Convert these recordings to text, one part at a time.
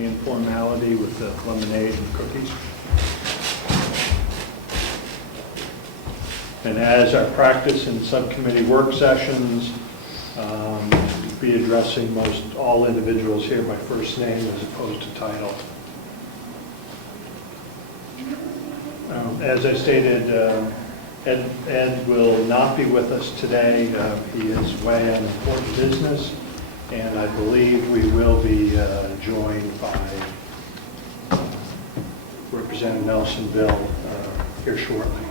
the informality with the lemonade and cookies. And as our practice in subcommittee work sessions, be addressing most all individuals here by first name as opposed to title. As I stated, Ed will not be with us today. He is away on important business, and I believe we will be joined by Representative Nelsonville here shortly.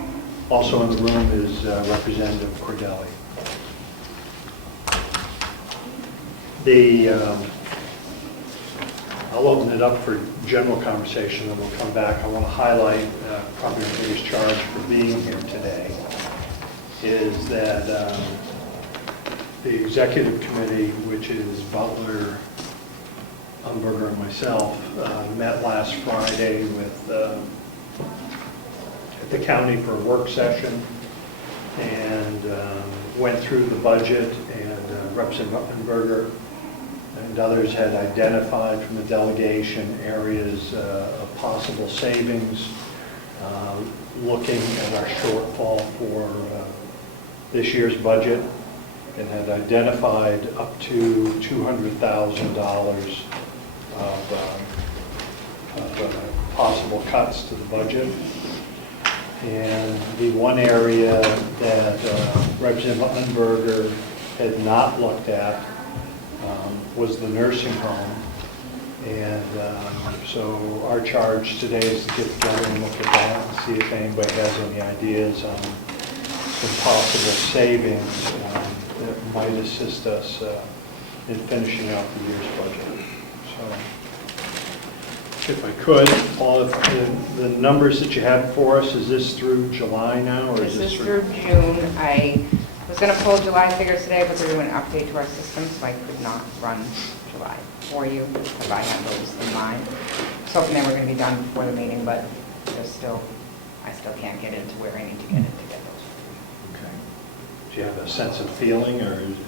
Also in the room is Representative Cordelli. I'll open it up for general conversation, and we'll come back. I want to highlight probably the biggest charge for being here today is that the executive committee, which is Butler, Umberger, and myself, met last Friday with the county for a work session and went through the budget, and Representative Umberger and others had identified from the delegation areas of possible savings, looking at our shortfall for this year's budget, and had identified up to $200,000 of possible cuts to the budget. And the one area that Representative Umberger had not looked at was the nursing home. And so our charge today is to get together and look at that and see if anybody has any ideas on some possible savings that might assist us in finishing out the year's budget. So if I could, all of the numbers that you have for us, is this through July now? Or this is through June. I was going to pull July figures today, but they're doing an update to our system, so I could not run July for you if I had those in mind. I was hoping they were going to be done before the meeting, but I still can't get into where I need to get it to get those. Okay. Do you have a sense of feeling, or is it?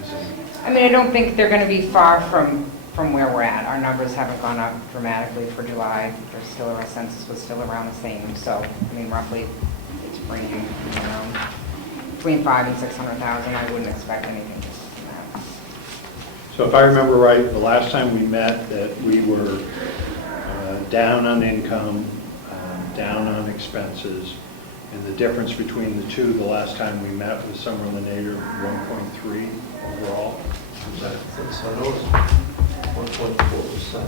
I mean, I don't think they're going to be far from where we're at. Our numbers haven't gone up dramatically for July. They're still, our census was still around the same. So, I mean, roughly it's ranging around between 500,000 and 600,000. I wouldn't expect anything different from that. So if I remember right, the last time we met, that we were down on income, down on expenses, and the difference between the two the last time we met was somewhere in the neighborhood of 1.3 overall. Is that? So I know it's 1.4%.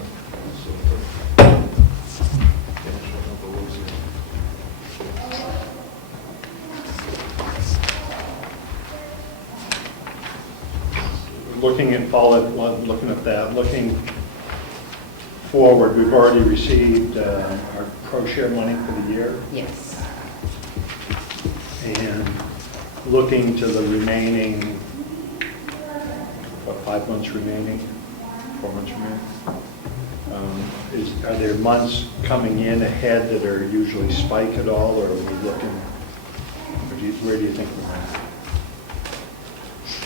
Looking at that, looking forward, we've already received our pro share money for the year. Yes. And looking to the remaining, what, 5 months remaining, 4 months remaining? Are there months coming in ahead that are usually spike at all, or are we looking, where do you think we're at?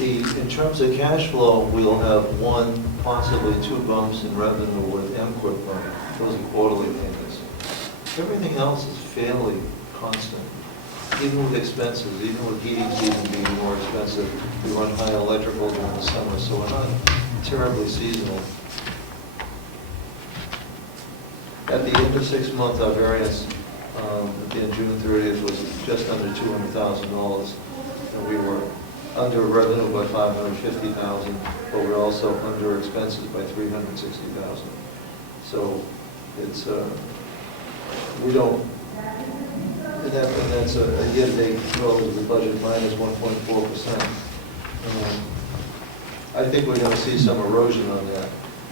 In terms of cash flow, we'll have one, possibly two bumps in revenue with MQuick money. Those are quarterly payments. Everything else is fairly constant. Even with expenses, even with heating season being more expensive, we run high electrical during the summer, so we're not terribly seasonal. At the end of 6 months, our variance at the end of June 30th was just under $200,000, and we were under revenue by $550,000, but we're also under expenses by $360,000. So it's we don't. And that's a year-to-date relative to the budget minus 1.4%. I think we're going to see some erosion on that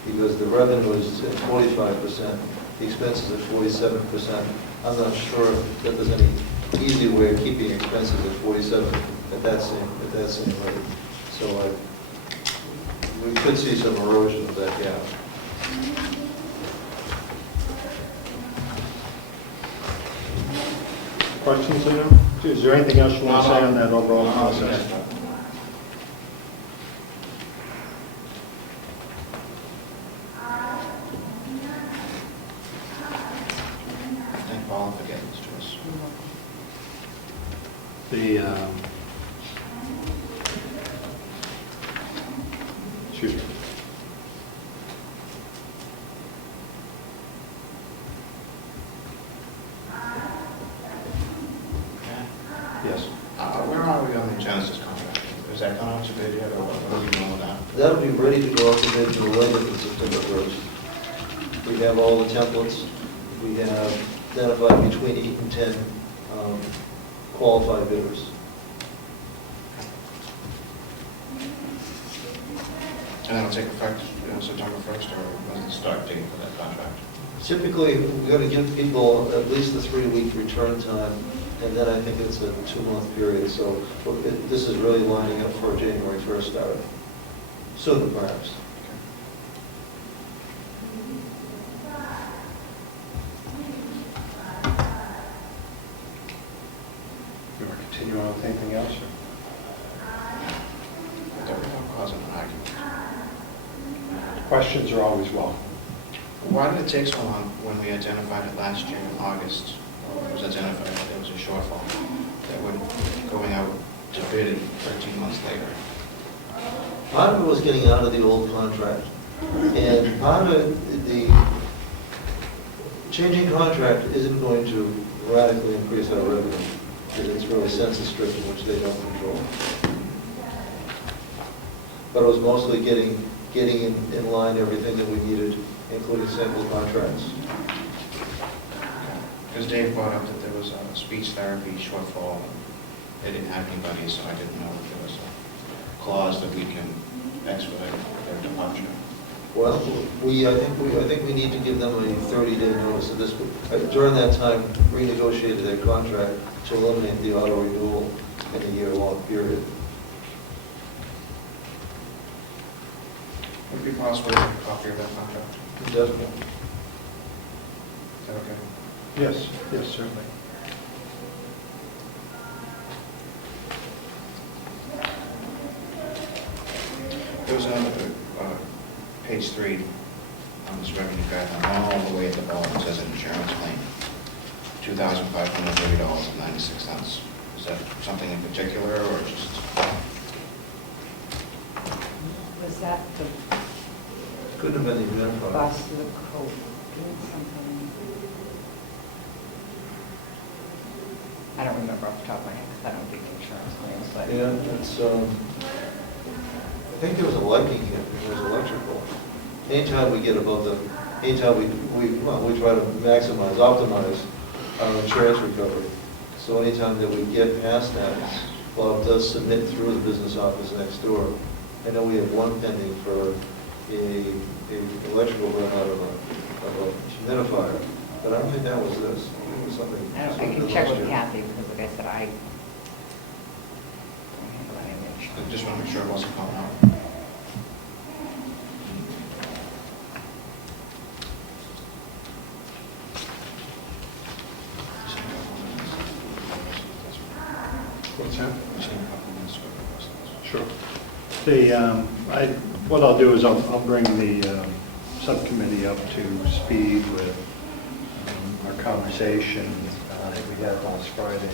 because the revenue is at 45%, the expenses at 47%. I'm not sure that there's any easy way of keeping expenses at 47 at that same rate. So we could see some erosion of that gap. Questions in there? Is there anything else you want to say on that overall process? Excuse me. Yes. Where are we on the Genesis contract? Is that gone out to bid yet, or what are we doing with that? That'll be ready to go out to bid no later than September 1st. We have all the templates. We have identified between 8 and 10 qualified bidders. And that'll take effect September 1st, or when's the start date for that contract? Typically, we've got to give people at least a 3-week return time, and then I think it's a 2-month period. So this is really lining up for a January 1st start, sooner perhaps. You want to continue on with anything else? That without causing an argument. Questions are always welcome. Why did it take so long when we identified it last year in August? It was identified that there was a shortfall that would going out to bid 13 months later. Part of it was getting out of the old contract, and part of the changing contract isn't going to radically increase our revenue, because it's really census driven, which they don't control. But it was mostly getting in line everything that we needed, including sample contracts. Because Dave brought up that there was a speech therapy shortfall. They didn't have anybody, so I didn't know if there was a clause that we can expedite their departure. Well, I think we need to give them a 30-day notice of this. During that time, renegotiated their contract to eliminate the auto renewal in a year-long period. Would it be possible to get a copy of that contract? Definitely. Is that okay? Yes, yes, certainly. There was another, page 3 on this revenue guideline, all the way at the bottom, it says an insurance claim, $2,530.96. Is that something in particular, or just? Was that the Couldn't have been identified. bus to the coat doing something? I don't remember off the top of my head, because I don't do insurance claims, but. Yeah, it's, I think there was a lighting hit, there was electrical. Anytime we get above the, anytime we try to maximize, optimize our insurance recovery. So anytime that we get past that, Bob does submit through the business office next door. I know we have one pending for a electrical run out of a humidifier, but I don't think that was this. It was something. I can check with Kathy, because like I said, I don't handle any of the I insurance. just want to make sure it wasn't coming out. What's that? Just need a couple minutes to go over this. Sure. What I'll do is I'll bring the subcommittee up to speed with our conversation that we had last Friday.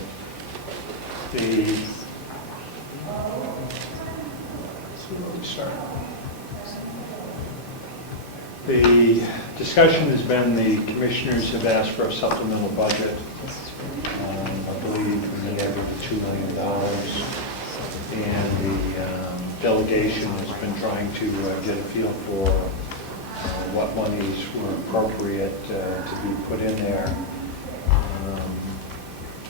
The discussion has been the commissioners have asked for a supplemental budget. I believe in the neighborhood of $2 million. And the delegation has been trying to get a feel for what monies were appropriate to be put in there.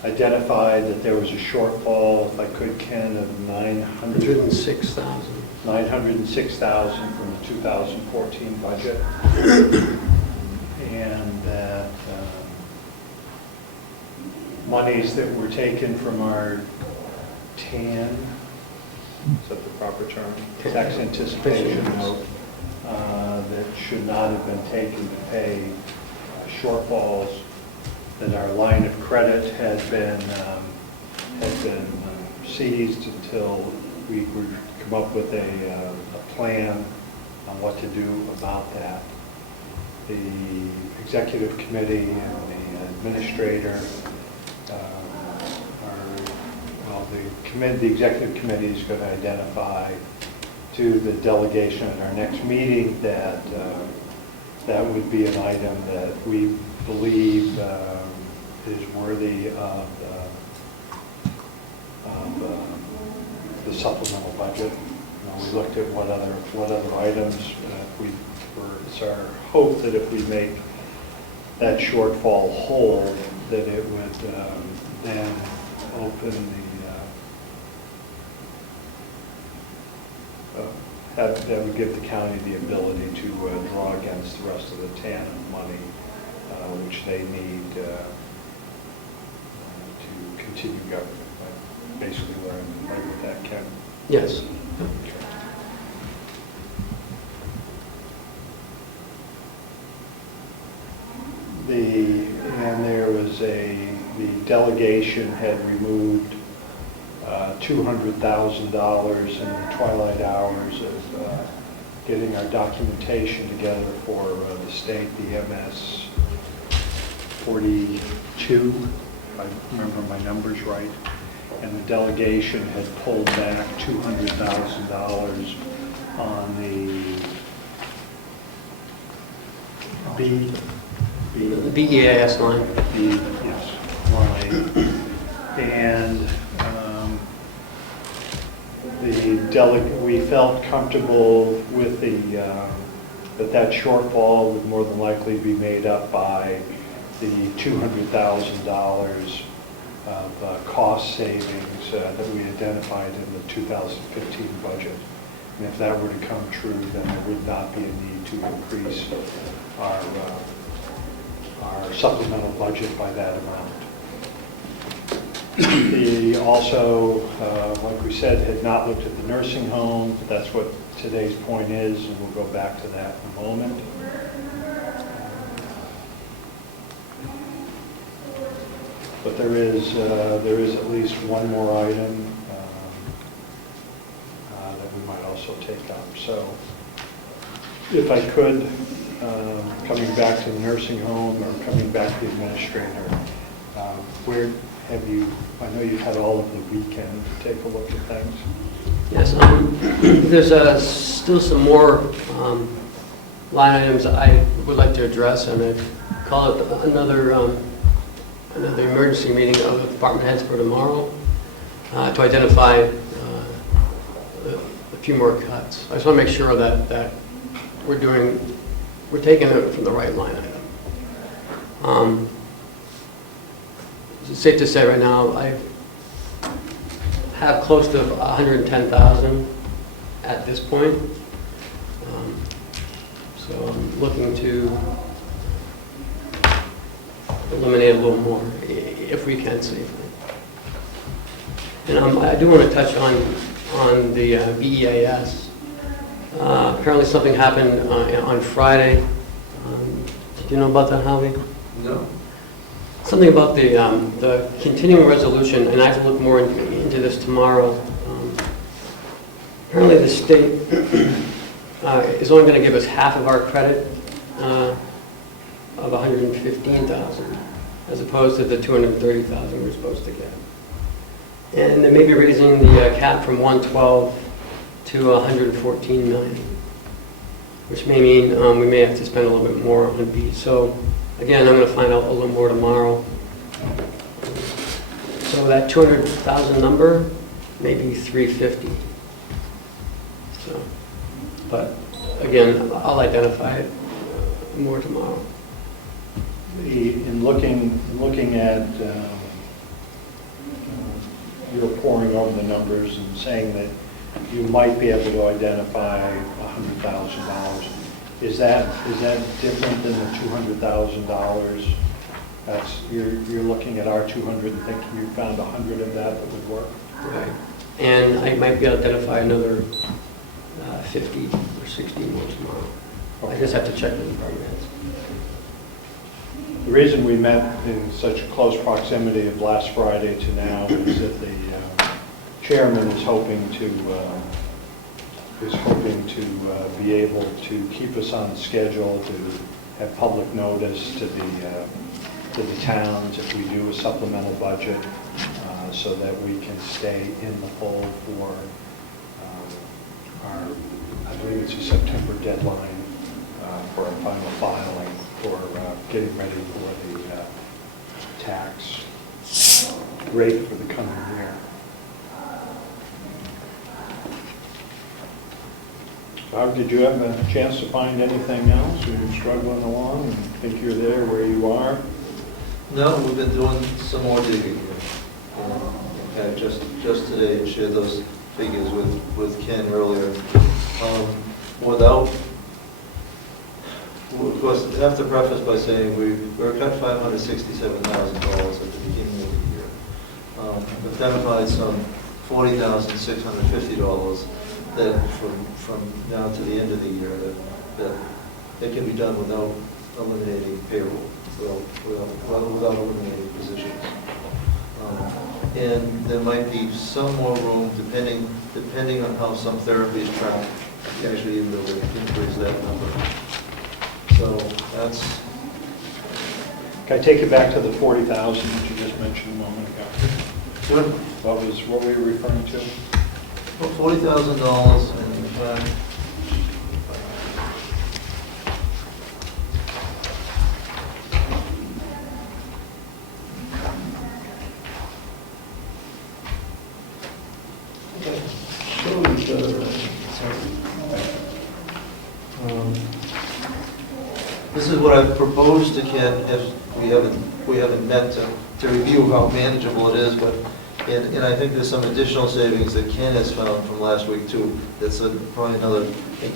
Identified that there was a shortfall, if I could, Ken, of $906,000 from the 2014 budget. And that monies that were taken from our TAN, is that the proper term? Tax anticipation note, that should not have been taken to pay shortfalls, that our line of credit had been seized until we would come up with a plan on what to do about that. The executive committee and the administrator the executive committee is going to identify to the delegation at our next meeting that that would be an item that we believe is worthy of the supplemental budget. We looked at what other items it's our hope that if we make that shortfall whole, that it would then open that would give the county the ability to draw against the rest of the TANF money, which they need to continue government. Basically, where I'm right with that, Ken. Yes. And there was the delegation had removed $200,000 in the twilight hours of getting our documentation together for the state, the MS 42, if I remember my numbers right. And the delegation had pulled back $200,000 on the The BEAS line. yes, line. And we felt comfortable with that shortfall would more than likely be made up by the $200,000 of cost savings that we identified in the 2015 budget. And if that were to come true, then there would not be a need to increase our supplemental budget by that amount. We also, like we said, had not looked at the nursing home. That's what today's point is, and we'll go back to that in a moment. But there is at least one more item that we might also take up. So if I could, coming back to the nursing home or coming back to the administrator, where have you, I know you've had all of the weekend to take a look at things. Yes, there's still some more line items I would like to address, and I'd call it another emergency meeting of the department heads for tomorrow to identify a few more cuts. I just want to make sure that we're taking it from the right line item. It's safe to say right now I have close to 110,000 at this point. So I'm looking to eliminate a little more if we can safely. And I do want to touch on the BEAS. Apparently something happened on Friday. Did you know about that, Howie? No. Something about the continuing resolution, and I have to look more into this tomorrow. Apparently the state is only going to give us half of our credit of 115,000, as opposed to the 230,000 we're supposed to get. And they may be raising the cap from 112 to 114 million, which may mean we may have to spend a little bit more on B. So again, I'm going to find out a little more tomorrow. So that 200,000 number may be 350. So, but again, I'll identify it more tomorrow. In looking at you're poring over the numbers and saying that you might be able to identify $100,000. Is that different than the $200,000? That's you're looking at our 200 and thinking you found 100 of that would work. Right. And I might be able to identify another 50 or 60 more tomorrow. I just have to check the department heads. The reason we met in such close proximity of last Friday to now is that the chairman is hoping to be able to keep us on schedule, to have public notice to the towns if we do a supplemental budget, so that we can stay in the fold for our, I believe it's a September deadline for our final filing for getting ready for the tax rate for the coming year. Bob, did you have a chance to find anything else? Are you struggling along and think you're there where you are? No, we've been doing some more digging here. In fact, just today, I shared those figures with Ken earlier. Of course, I have to preface by saying we're cut $567,000 at the beginning of the year. We've identified some $40,650 that from now to the end of the year that can be done without eliminating payroll, without eliminating positions. And there might be some more room, depending on how some therapies track, actually even though we increase that number. So that's... Can I take it back to the 40,000 that you just mentioned a moment ago? Sure. What were you referring to? Well, $40,000 and in fact, this is what I've proposed to Ken, if we haven't met to review how manageable it is, but and I think there's some additional savings that Ken has found from last week too. That's probably another, I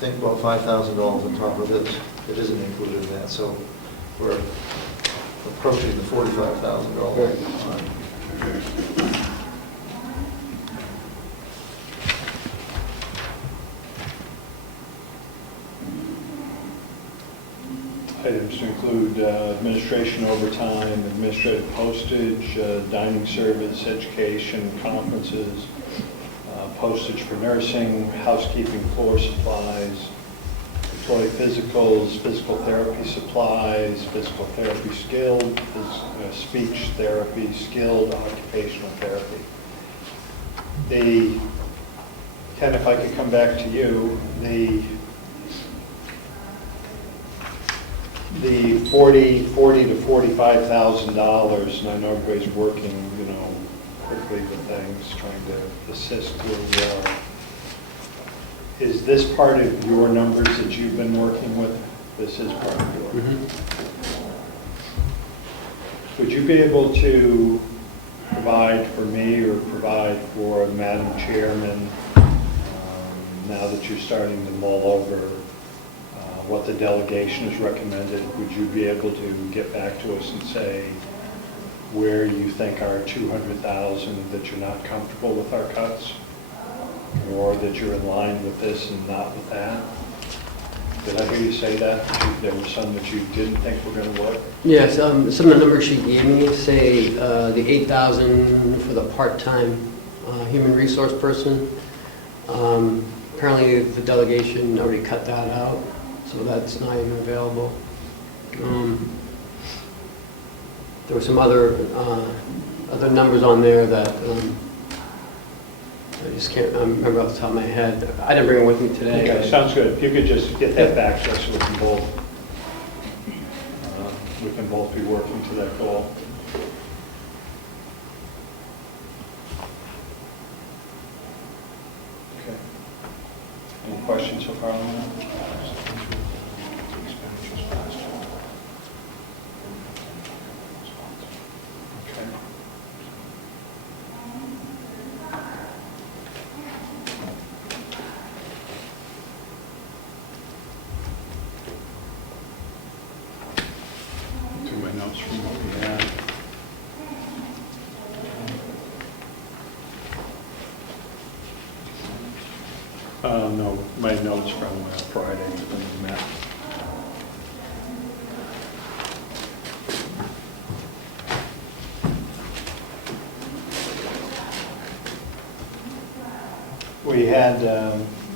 think about $5,000 on top of this that isn't included in that. So we're approaching the $45,000. Items to include administration overtime, administrative postage, dining service, education, conferences, postage for nursing, housekeeping, floor supplies, employee physicals, physical therapy supplies, physical therapy skilled, speech therapy skilled, occupational therapy. Ken, if I could come back to you, the $40,000 to $45,000, and I know everybody's working, quickly with things, trying to assist with. Is this part of your numbers that you've been working with? This is part of your. Mm-hmm. Would you be able to provide for me or provide for Madam Chairman, now that you're starting to mull over what the delegation has recommended, would you be able to get back to us and say where you think our 200,000 that you're not comfortable with our cuts, or that you're in line with this and not with that? Did I hear you say that? There were some that you didn't think were going to work? Yes, some of the numbers she gave me say the 8,000 for the part-time human resource person. Apparently the delegation already cut that out, so that's not even available. There were some other numbers on there that I just can't remember off the top of my head. I didn't bring them with me today. Okay, sounds good. If you could just get that back to us so we can both be working to that goal. Okay. Any questions so far on that? Okay. Do my notes from what we had. No, my notes from Friday when we met.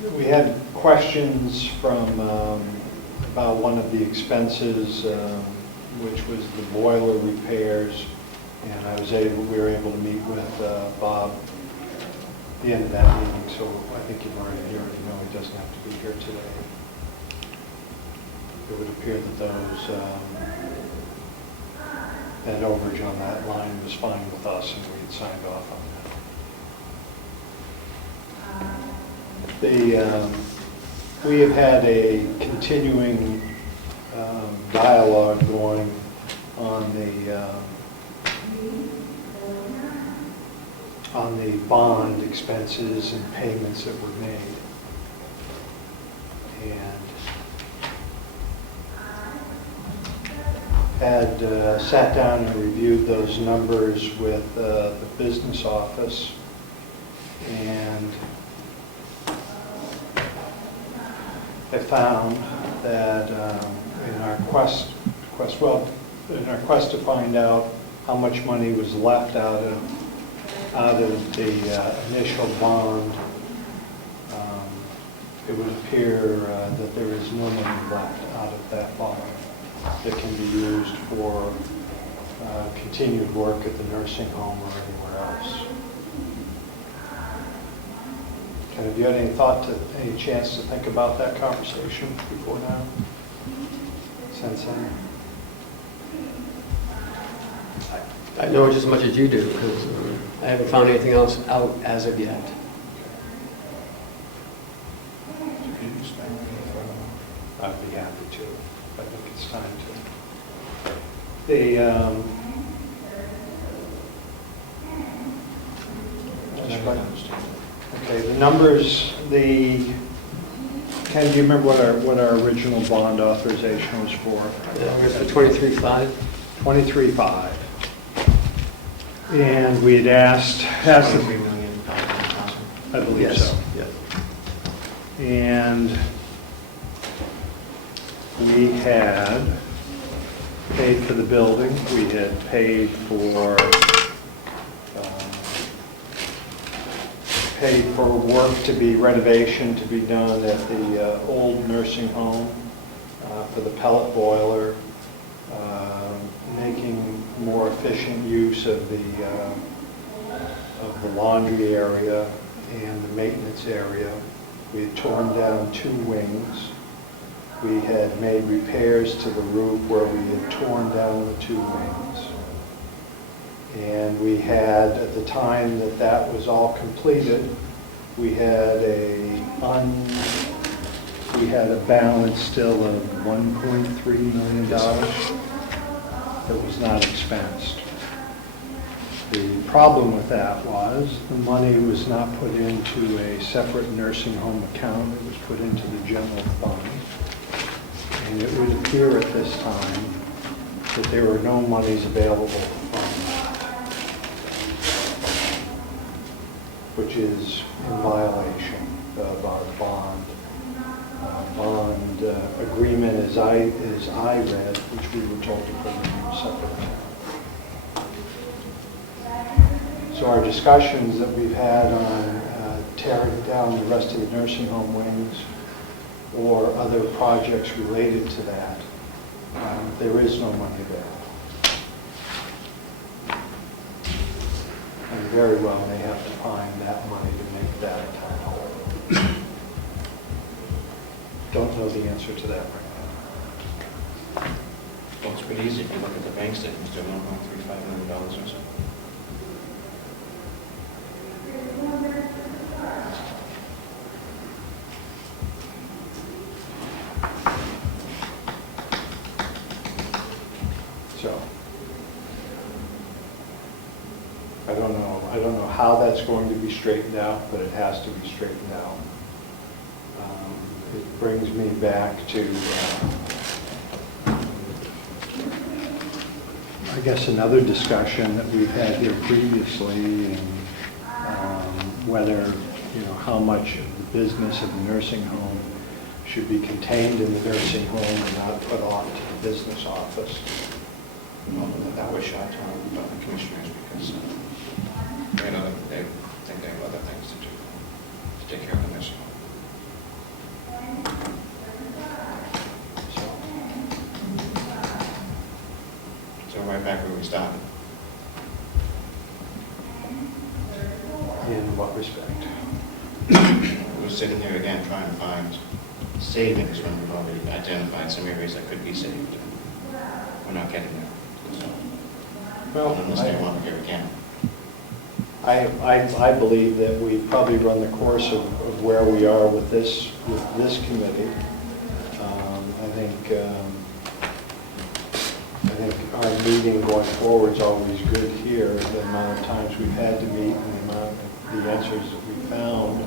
We had questions from about one of the expenses, which was the boiler repairs. And we were able to meet with Bob at the end of that meeting, so I think you already know he doesn't have to be here today. It would appear that that overage on that line was fine with us, and we had signed off on that. We have had a continuing dialogue going on the bond expenses and payments that were made. And had sat down and reviewed those numbers with the business office, and I found that in our quest to find out how much money was left out of the initial bond, it would appear that there is no money left out of that bond that can be used for continued work at the nursing home or anywhere else. Have you had any chance to think about that conversation before now? Since then? I know just as much as you do, because I haven't found anything else out as of yet. I'd be happy to. I think it's time to. Okay, the numbers, Ken, do you remember what our original bond authorization was for? Yeah, it's for 23.5. 23.5. And we had asked the, 3 million, I believe Yes. so. Yes. And we had paid for the building, we had paid for work to be renovation to be done at the old nursing home, for the pellet boiler, making more efficient use of the laundry area and the maintenance area. We had torn down 2 wings. We had made repairs to the roof where we had torn down the 2 wings. And we had, at the time that was all completed, we had a balance still of $1.3 million that was not expensed. The problem with that was the money was not put into a separate nursing home account. It was put into the general fund. And it would appear at this time that there were no monies available to fund that, which is in violation of our bond agreement as I read, which we were told to put in a separate account. So our discussions that we've had on tearing down the rest of the nursing home wings or other projects related to that, there is no money there. And very well they have to find that money to make that account whole. Don't know the answer to that right now. Well, it's pretty easy if you look at the bank statements, they're $1.35 million or so. So, I don't know how that's going to be straightened out, but it has to be straightened out. It brings me back to, I guess, another discussion that we've had here previously, and whether, how much of the business of the nursing home should be contained in the nursing home and not put off to the business office. Well, that was shot down by the commissioners because they think they have other things to do, to take care of the nursing home. So right back where we started. what respect? We're sitting here again trying to find savings when we've already identified some areas that could be saved. We're not getting there. So, Well, unless they want to hear again. I believe that we've probably run the course of where we are with this committee. I think our meeting going forward is always good here. The amount of times we've had to meet and the answers that we found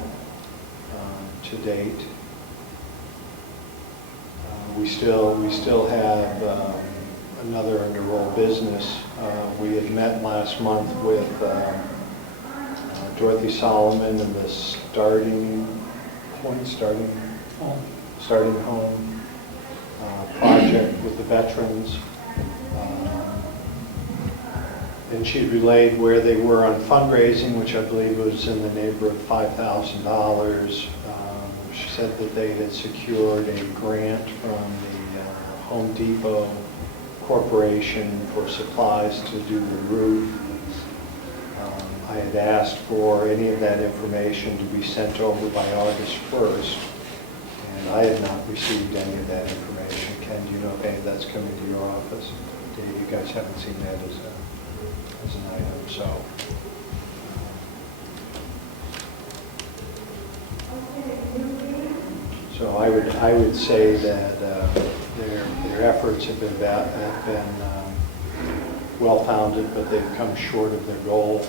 to date. We still have another under old business. We had met last month with Dorothy Solomon and the starting home project with the veterans. And she relayed where they were on fundraising, which I believe was in the neighborhood of $5,000. She said that they had secured a grant from the Home Depot Corporation for supplies to do the roof. I had asked for any of that information to be sent over by August 1st, and I had not received any of that information. Ken, do you know if any of that's coming to your office? You guys haven't seen that as an item, so. So I would say that their efforts have been well-founded, but they've come short of their goal.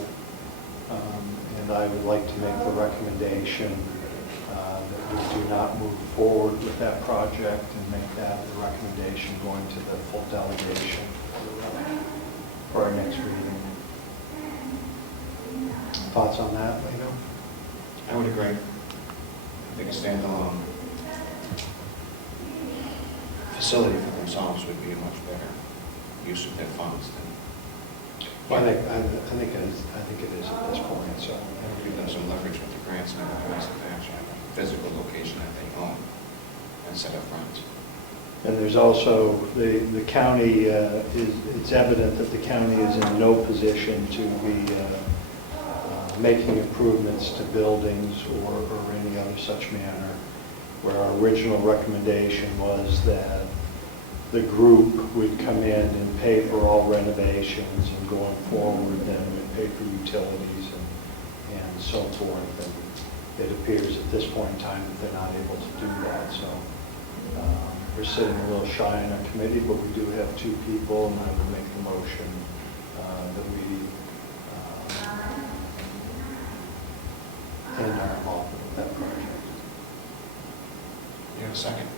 And I would like to make the recommendation that we do not move forward with that project and make that the recommendation going to the full delegation for our next meeting. Thoughts on that, Lino? I would agree. I think a standalone facility for themselves would be a much better use of their funds than Well, I think it is at this point, so. give them some leverage with the grants and everything else, that they actually have a physical location that they own and set up rent. And there's also, the county, it's evident that the county is in no position to be making improvements to buildings or any other such manner, where our original recommendation was that the group would come in and pay for all renovations, and going forward then would pay for utilities and so forth. And it appears at this point in time that they're not able to do that. So we're sitting a little shy in our committee, but we do have two people, and I would make the motion that we end our involvement with that project. You have a second?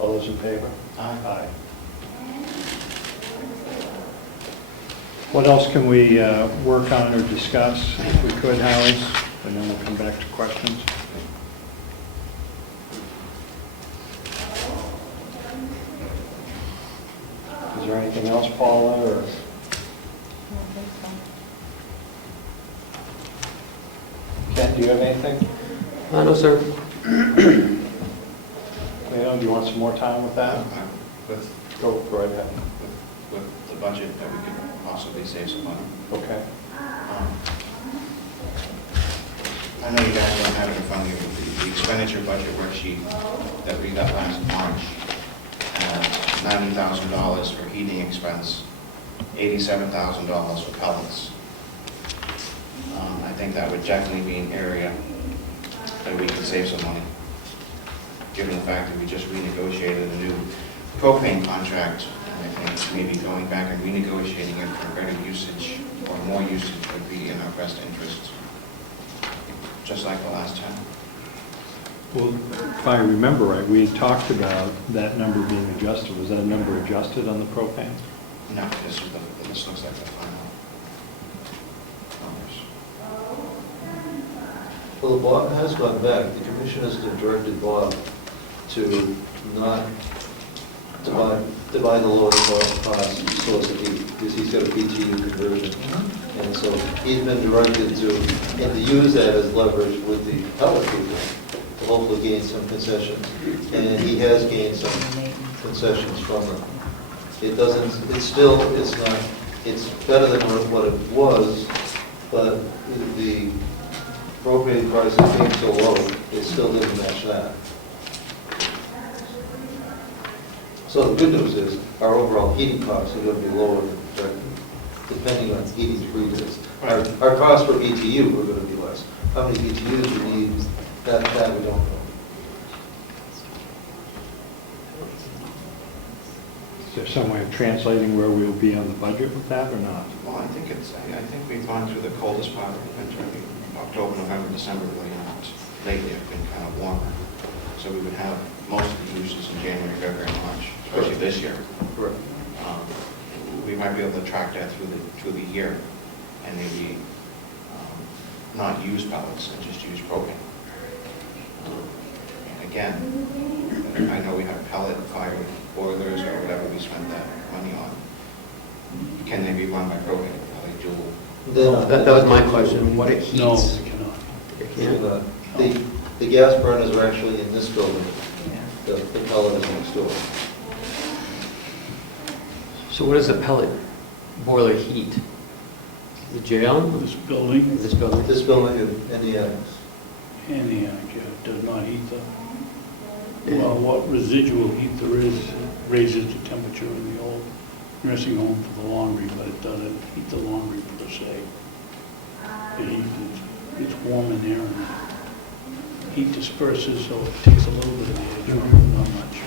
All those in favor? Aye. Aye. What else can we work on or discuss, if we could, Howie? And then we'll come back to questions. Is there anything else, Paula, or? Ken, do you have anything? No, sir. Leo, do you want some more time with that? With Go right ahead. the budget, that we could possibly save some money. Okay. I know you guys don't have it in front of you, but the expenditure budget worksheet that we got last March had $90,000 for heating expense, $87,000 for pellets. I think that would definitely be an area that we could save some money, given the fact that we just renegotiated a new propane contract. I think maybe going back and renegotiating it for better usage or more usage would be in our best interest, just like the last time. Well, if I remember right, we talked about that number being adjusted. Was that number adjusted on the propane? No, this looks like the final numbers. Well, Bob has gone back. The commission has directed Bob to not divide the lowest cost source of heat, because he's got a BTU conversion. And so he's been directed to use that as leverage with the pellet people to hopefully gain some concessions. And he has gained some concessions from them. It's better than what it was, but the propane prices came so low, it still didn't match that. So the good news is, our overall heating costs are gonna be lower than projected, depending on heating degree days. Our cost per BTU are gonna be less. How many BTUs we need, that we don't know. Is there some way of translating where we'll be on the budget with that or not? Well, I think we've gone through the coldest part of the winter. I mean, October, November, December really not. Lately have been kind of warmer. So we would have most of the uses in January, February, and March, especially this year. Correct. We might be able to track that through the year and maybe not use pellets and just use propane. And again, I know we have pellet-fired boilers or whatever we spend that money on. Can they be run by propane? Are they dual? That was my question, what it No, heats. they cannot. It can't. The gas burners are actually in this building. The pellet is next door. So what does the pellet boiler heat? The jail? This building, This building? This building and the annex. and the annex does not heat well, what residual heat there is raises the temperature in the old nursing home for the laundry, but it doesn't heat the laundry per se. The heat it's warm in there, and heat disperses, so it takes a little bit of the edge off, not much.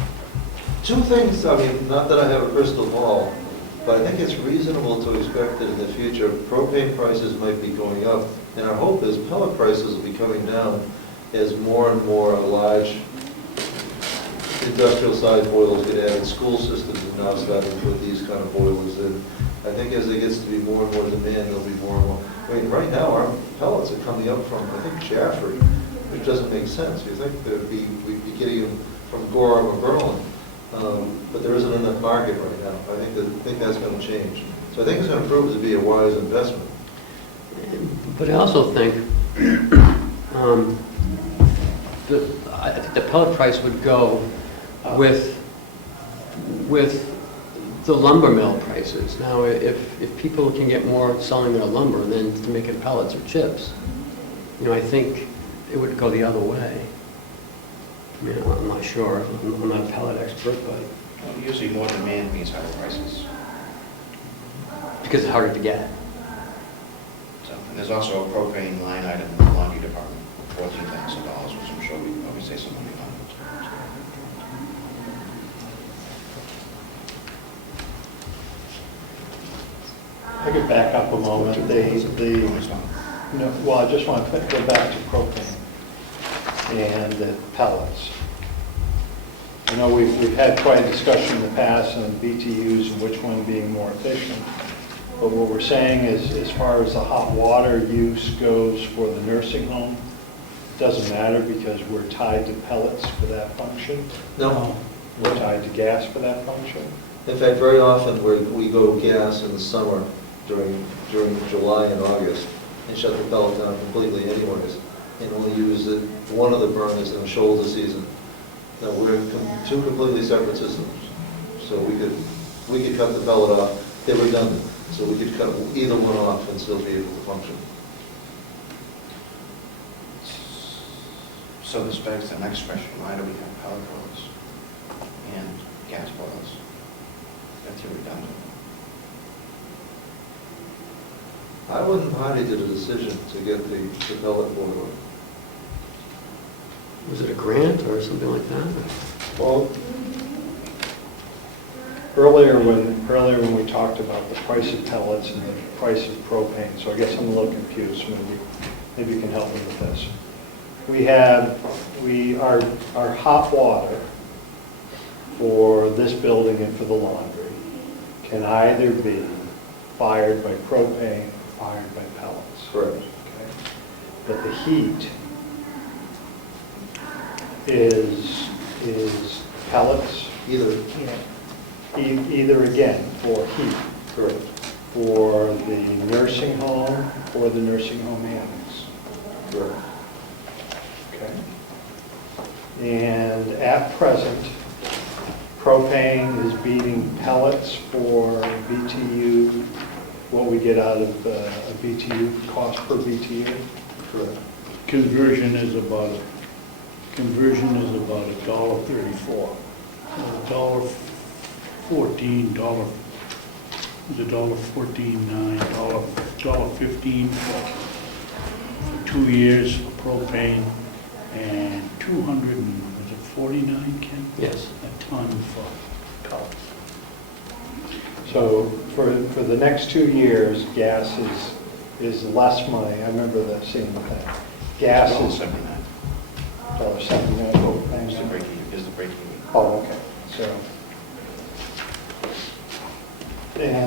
Two things, I mean, not that I have a crystal ball, but I think it's reasonable to expect that in the future, propane prices might be going up. And our hope is pellet prices will be coming down as more and more large industrial-sized boilers get added. School systems are now starting to put these kind of boilers in. I think as there gets to be more and more demand, there'll be more and more. I mean, right now, our pellets are coming up from, I think, Jaffrey, which doesn't make sense. You think we'd be getting them from Gorham or Berlin. But there isn't enough market right now. I think that's going to change. So I think it's going to prove to be a wise investment. But I also think, I think the pellet price would go with the lumber mill prices. Now, if people can get more selling their lumber than to making pellets or chips, I think it would go the other way. I mean, I'm not sure. I'm not a pellet expert, but Well, usually more demand means higher prices. because it's harder to get. So, and there's also a propane line item in the laundry department, $14,000, which I'm sure we probably save some money on. I could back up a moment. Well, I just want to go back to propane and the pellets. I know we've had quite a discussion in the past on BTUs and which one being more efficient. But what we're saying is, as far as the hot water use goes for the nursing home, it doesn't matter because we're tied to pellets for that function. No. We're tied to gas for that function. In fact, very often we go gas in the summer during July and August and shut the pellet down completely anyways, and only use one of the burners in the shoulder season. Now, we're in two completely separate systems. So we could cut the pellet off, they're redundant. So we could cut either one off and still be able to function. So this begs the next question, why do we have pellet boilers and gas boilers? That's redundant. I wouldn't party to the decision to get the pellet boiler. Was it a grant or something like that? Well, earlier when we talked about the price of pellets and the price of propane, so I guess I'm a little confused, maybe you can help me with this. Our hot water for this building and for the laundry can either be fired by propane or fired by pellets. Correct. Okay? But the heat is pellets, Either. either again for heat, Correct. for the nursing home or the nursing home annex. Correct. Okay. And at present, propane is beating pellets for BTU, what we get out of a BTU, cost per BTU. Correct. Conversion is about $1.34. So $1.14, $1.15 for 2 years for propane, and 249, Ken? Yes. A ton for pellets. So for the next 2 years, gas is less money. I remember that seeing the thing. Gas is $1.79. $1.79. Is the break even, is the break even. Oh, okay,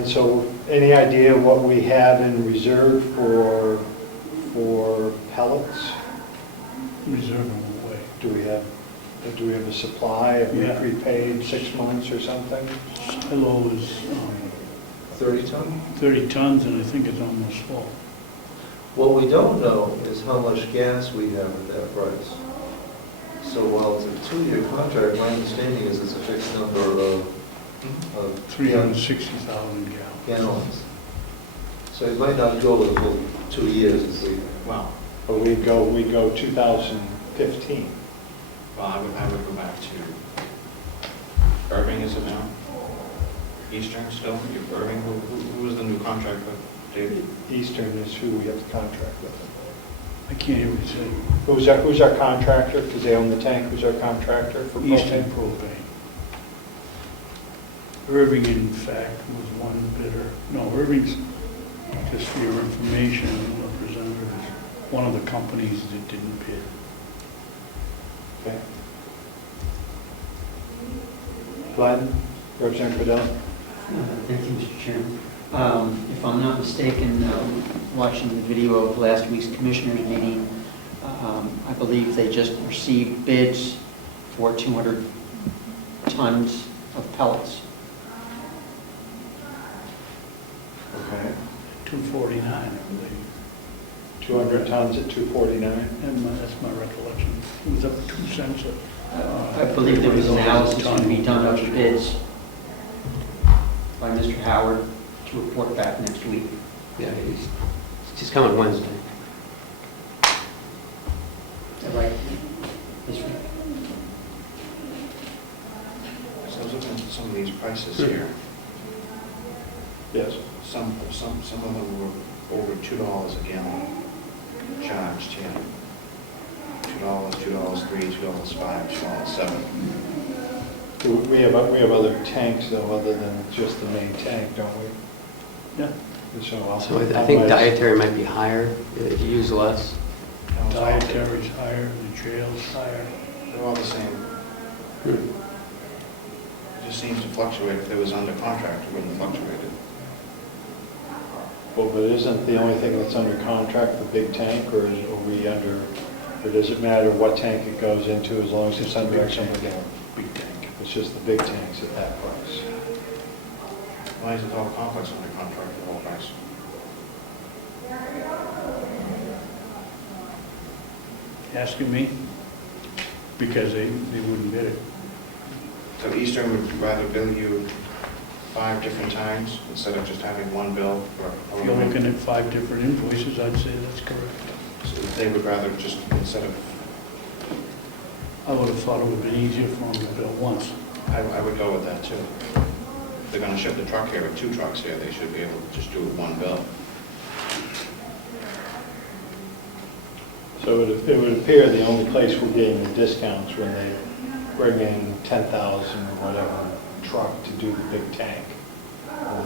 so any idea what we have in reserve for pellets? Reserve them away. Do we have a supply? Have we Yeah. prepaid 6 months or something? Silo is 30 ton? 30 tons, and I think it's almost full. What we don't know is how much gas we have at that price. So while it's a 2-year contract, my understanding is it's a fixed number of 360,000 gallons. gallons. So it might not go the full 2 years if we, Well, But we go 2015. well, I would go back to Irving, is it now? Eastern still? Irving, who was the new contract with David? Eastern is who we have the contract with. I can't hear what you say. Who's our contractor? Because they own the tank. Who's our contractor for Eastern propane? Propane. Irving, in fact, was one bidder. No, Irving's, just for your information, Representative, is one of the companies that didn't bid. Okay. Glenn, Representative Fidel? Thank you, Mr. Chairman. If I'm not mistaken, watching the video of last week's commissioners meeting, I believe they just received bids for 200 tons of pellets. Okay. 249, I believe. 200 tons at 249? And that's my recollection. It was up 2 cents. I believe there was an analysis going to be done of the bids by Mr. Howard to report back next week. Yeah, he's coming Wednesday. Is that right? This week? So I was looking at some of these prices here. Yes. Some of them were over $2 a gallon charged here. $2, $2.03, $2.05, $2.07. We have other tanks though, other than just the main tank, don't we? Yeah. So I think dietary might be higher, if you use less. Dietary's higher, the jail's higher. They're all the same. It just seems to fluctuate. If it was under contract, it wouldn't have fluctuated. Well, but isn't the only thing that's under contract the big tank, or are we under, or does it matter what tank it goes into as long as it's under somebody else? Big tank. It's just the big tanks at that price. Why is it all complex under contract at all price? Asking me? Because they wouldn't bid it. So Eastern would rather bill you 5 different times instead of just having one bill for If you're looking at 5 different invoices, I'd say that's correct. So they would rather just, instead of, I would have thought it would have been easier for them to bill once. I would go with that too. If they're gonna ship the truck here with 2 trucks here, they should be able to just do it one bill. So it would appear the only place we're getting the discounts when they bring in 10,000 or whatever truck to do the big tank.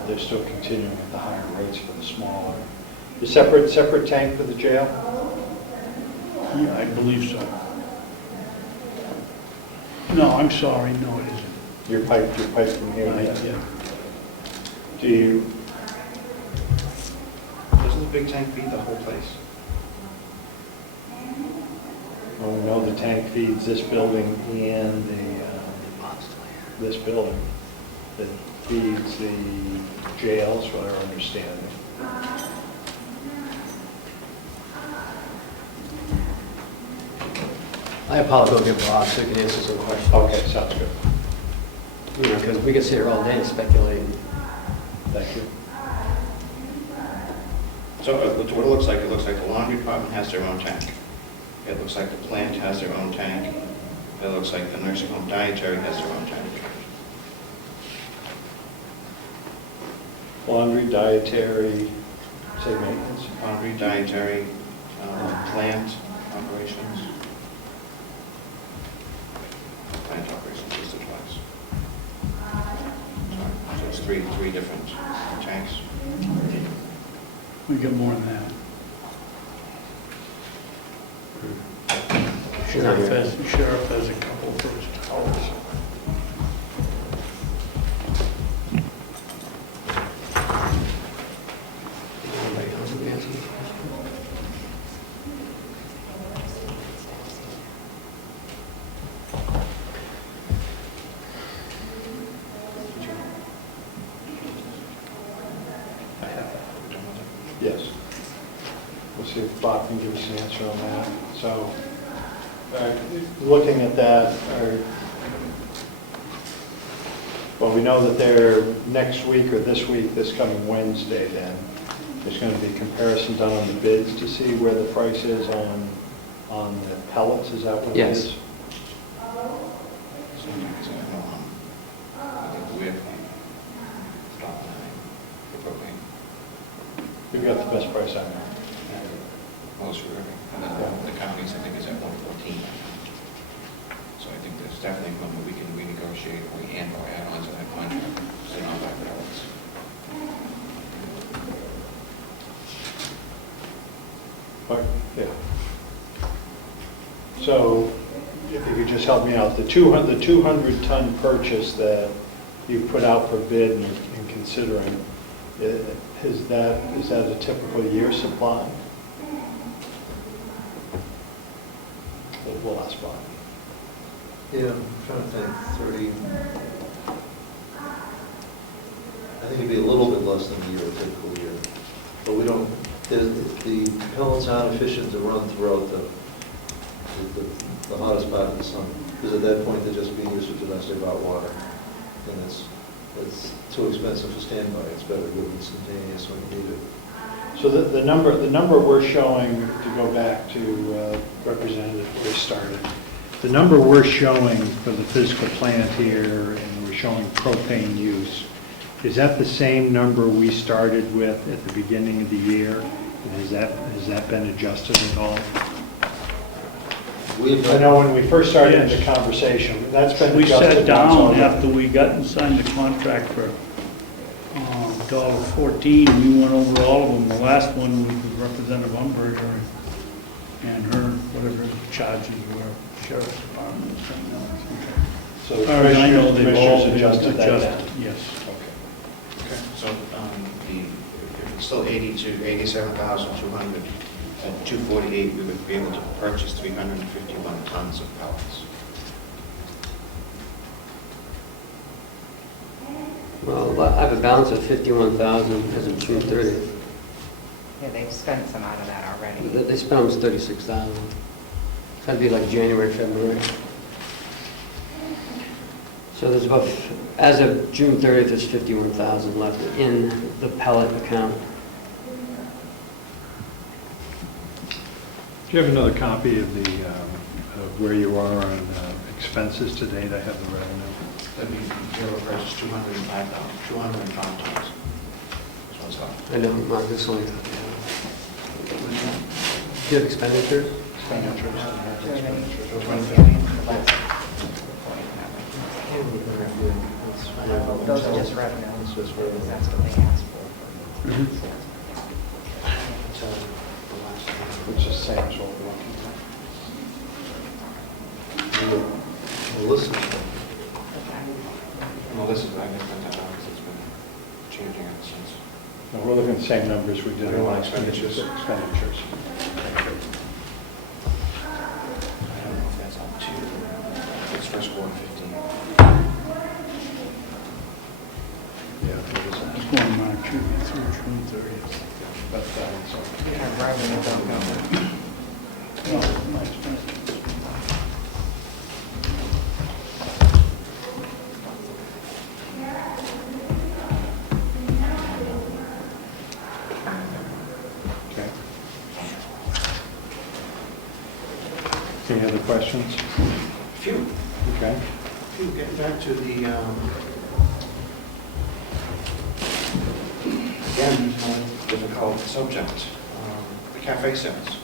They're still continuing at the higher rates for the smaller. The separate tank for the jail? Yeah, I believe so. No, I'm sorry, no, it isn't. Your pipe from here? Yeah. Do you, Doesn't the big tank feed the whole place? well, we know the tank feeds this building and this building. That feeds the jails, what our understanding. I apologize, give Bob so he can answer some questions. Okay, sounds good. You know, because we could sit here all day speculating. Thank you. So what it looks like the laundry department has their own tank. It looks like the plant has their own tank. It looks like the nursing home dietary has their own tank. Laundry, dietary, say maintenance. Laundry, dietary, plant operations. Plant operations is the twice. So it's three different tanks. We get more than that. Sheriff has a couple for his towers. Anybody else have answered the question? I have that. Yes. We'll see if Bob can give us an answer on that. So, looking at that, well, we know that they're next week or this week, this coming Wednesday then, there's going to be a comparison done on the bids to see where the price is on the pellets, is that what it Yes. is? Sometimes I know I think the weird thing. Stop for propane. We've got the best price on there. Most for everything. And then the counties, I think, is at 114. So I think there's definitely one that we can renegotiate and/or add-ons to that contract, so not by balance. But, yeah. So, if you could just help me out, the 200-ton purchase that you put out for bid and considering, is that a typical year supply? We'll ask Bob. Yeah, I'm trying to think, 30. I think it'd be a little bit less than a year, a typical year. But we don't, the pellets aren't efficient to run throughout the hottest part of the summer. Because at that point, they're just being used for domestic hot water. And it's too expensive for standby. It's better to do it instantaneous when you need it. So the number we're showing, to go back to Representative where we started, the number we're showing for the physical plant here, and we're showing propane use, is that the same number we started with at the beginning of the year? And has that been adjusted at all? I know when we first started the conversation, that's been We adjusted. sat down once already. after we got and signed the contract for $14, we went over all of them. The last one was with Representative Umberger and her, whatever the charges were, Sheriff's Department or something else. So As far as I know, they've all been adjusted that down. Yes. Okay. So if it's still 87,200, at 248, we would be able to purchase 351 tons of pellets. Well, I have a balance of 51,000 as of June 30th. Yeah, they've spent some out of that already. They spent almost 36,000. That'd be like January, February. So there's about, as of June 30th, there's 51,000 left in the pellet account. Do you have another copy of of where you are on expenses to date? I have the revenue. That'd be zero versus 205 tons. This one's up. I know, Mark, this only. Do you have expenditures? Those are just revenue, because that's what they asked for. Which is the same as what we're looking at. Melissa, Well, this is, I guess, that out because it's been changing ever since. No, we're looking at the same numbers we did We want on expenditures. expenditures. I don't know if that's up to, it's first quarter 15. Yeah, it is. It's going March through June 30th. That's that one, so. Yeah, revenue don't go. Well, my expenses. Okay. Any other questions? Phew, Okay. getting back to the, again, difficult subject, the cafe sales.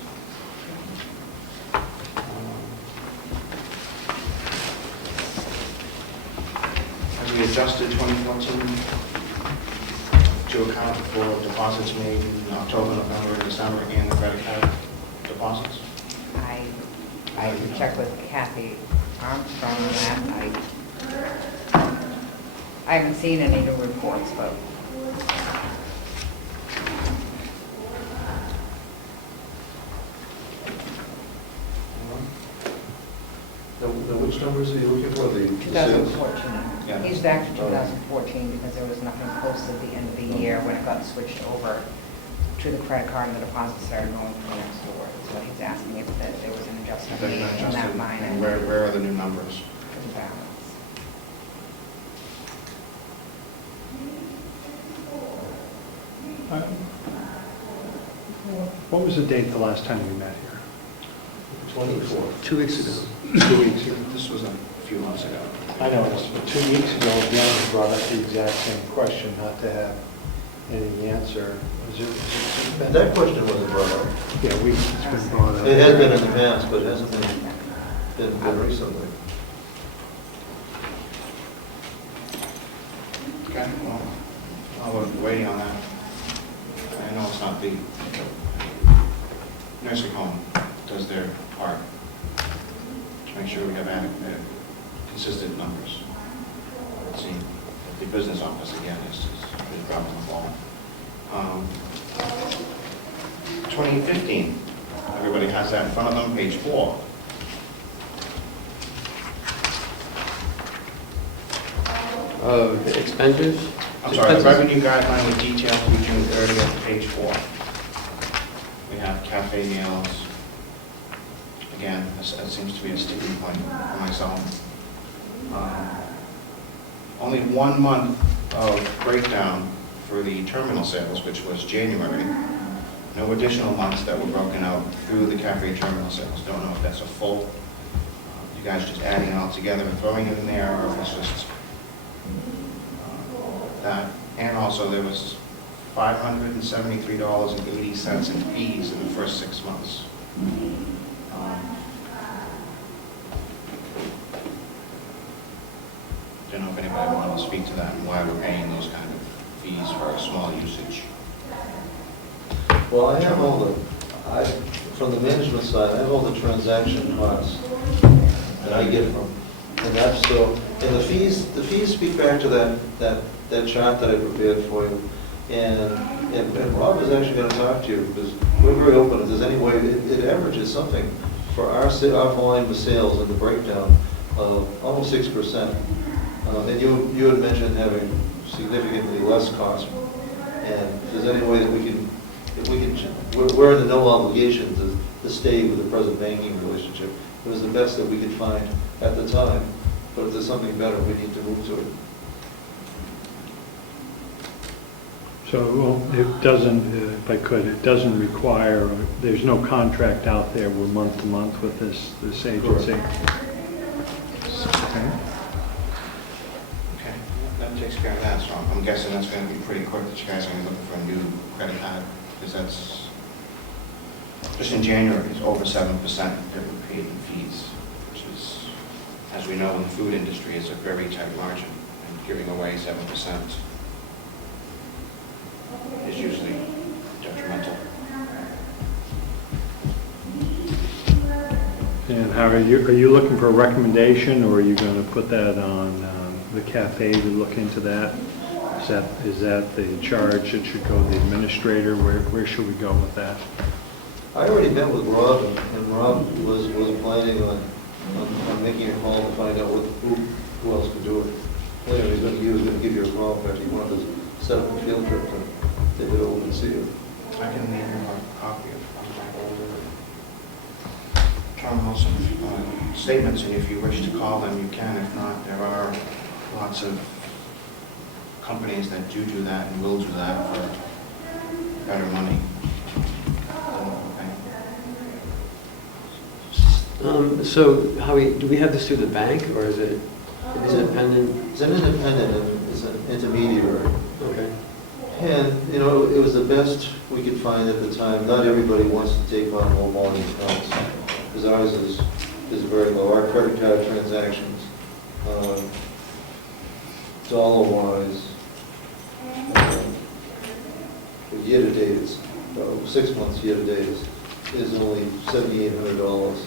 Have we adjusted 2014 to account for deposits made in October, November, and December, and the credit card deposits? I can check with Kathy Armstrong on that. I haven't seen any new reports, but Which numbers are you looking for? The sales? 2014. Yeah. He's back to 2014 because there was nothing posted at the end of the year when it got switched over to the credit card and the deposits started going to the next door. So he's asking if that there was an adjustment Have they made been in that adjusted? line And and where are the new numbers? the balance. What was the date the last time we met here? 24. 2 weeks ago. 2 weeks ago. This was a few months ago. I know, it's 2 weeks ago, again, we brought up the exact same question, not to have any answer. That question wasn't brought up. Yeah, it's been brought up. It has been in the past, but it hasn't been recently. Okay, well, while we're waiting on that, I know it's not the nursing home does their part to make sure we have adequate, consistent numbers. It seems that the business office, again, is dropping the ball. 2015, everybody has that in front of them, page 4. Of expenditures? I'm sorry, the Expenses? revenue guideline with detail through June 30th, page 4. We have cafe meals. Again, that seems to be a sticking point for myself. Only 1 month of breakdown for the terminal sales, which was January. No additional months that were broken out through the cafe terminal sales. Don't know if that's a full, you guys just adding it all together and throwing it in there, or if it's just that. And also there was $573.80 in fees in the first 6 months. Don't know if anybody wants to speak to that and why we're paying those kind of fees for a small usage. Well, I have all from the management side, I have all the transaction costs that I get from, and that's so, and the fees speak back to that chart that I prepared for you. And Rob is actually going to talk to you, because we're very open. If there's any way, it averages something for our volume of sales and the breakdown of almost 6%. And you had mentioned having significantly less cost. And if there's any way that we're under no obligation to stay with the present banking relationship. It was the best that we could find at the time. But if there's something better, we need to move to it. So, well, it doesn't, if I could, it doesn't require, there's no contract out there, we're month to month with this agency. Okay. Okay, that takes care of that, so I'm guessing that's going to be pretty quick, that you guys are going to be looking for a new credit card, because that's, just in January, it's over 7% that we paid in fees, which is, as we know in the food industry, is a very tight margin, and giving away 7% is usually detrimental. And how are you looking for a recommendation, or are you going to put that on the cafe to look into that? Is that the charge that should go to the administrator? Where should we go with that? I already met with Rob, and Rob was planning on making a call to find out who else could do it. Anyway, he was going to give you a call. In fact, he wanted to set up a field trip to take it over and see you. I can leave you a copy of my older terminals and statements, and if you wish to call them, you can. If not, there are lots of companies that do that and will do that for better money. So, Howie, do we have this through the bank, or is it independent? It's an independent, and it's an intermediary. Okay. And, you know, it was the best we could find at the time. Not everybody wants to take on low volume accounts, because ours is very low. Our credit card transactions, dollar-wise, year-to-date, it's 6 months year-to-date is only $7,800.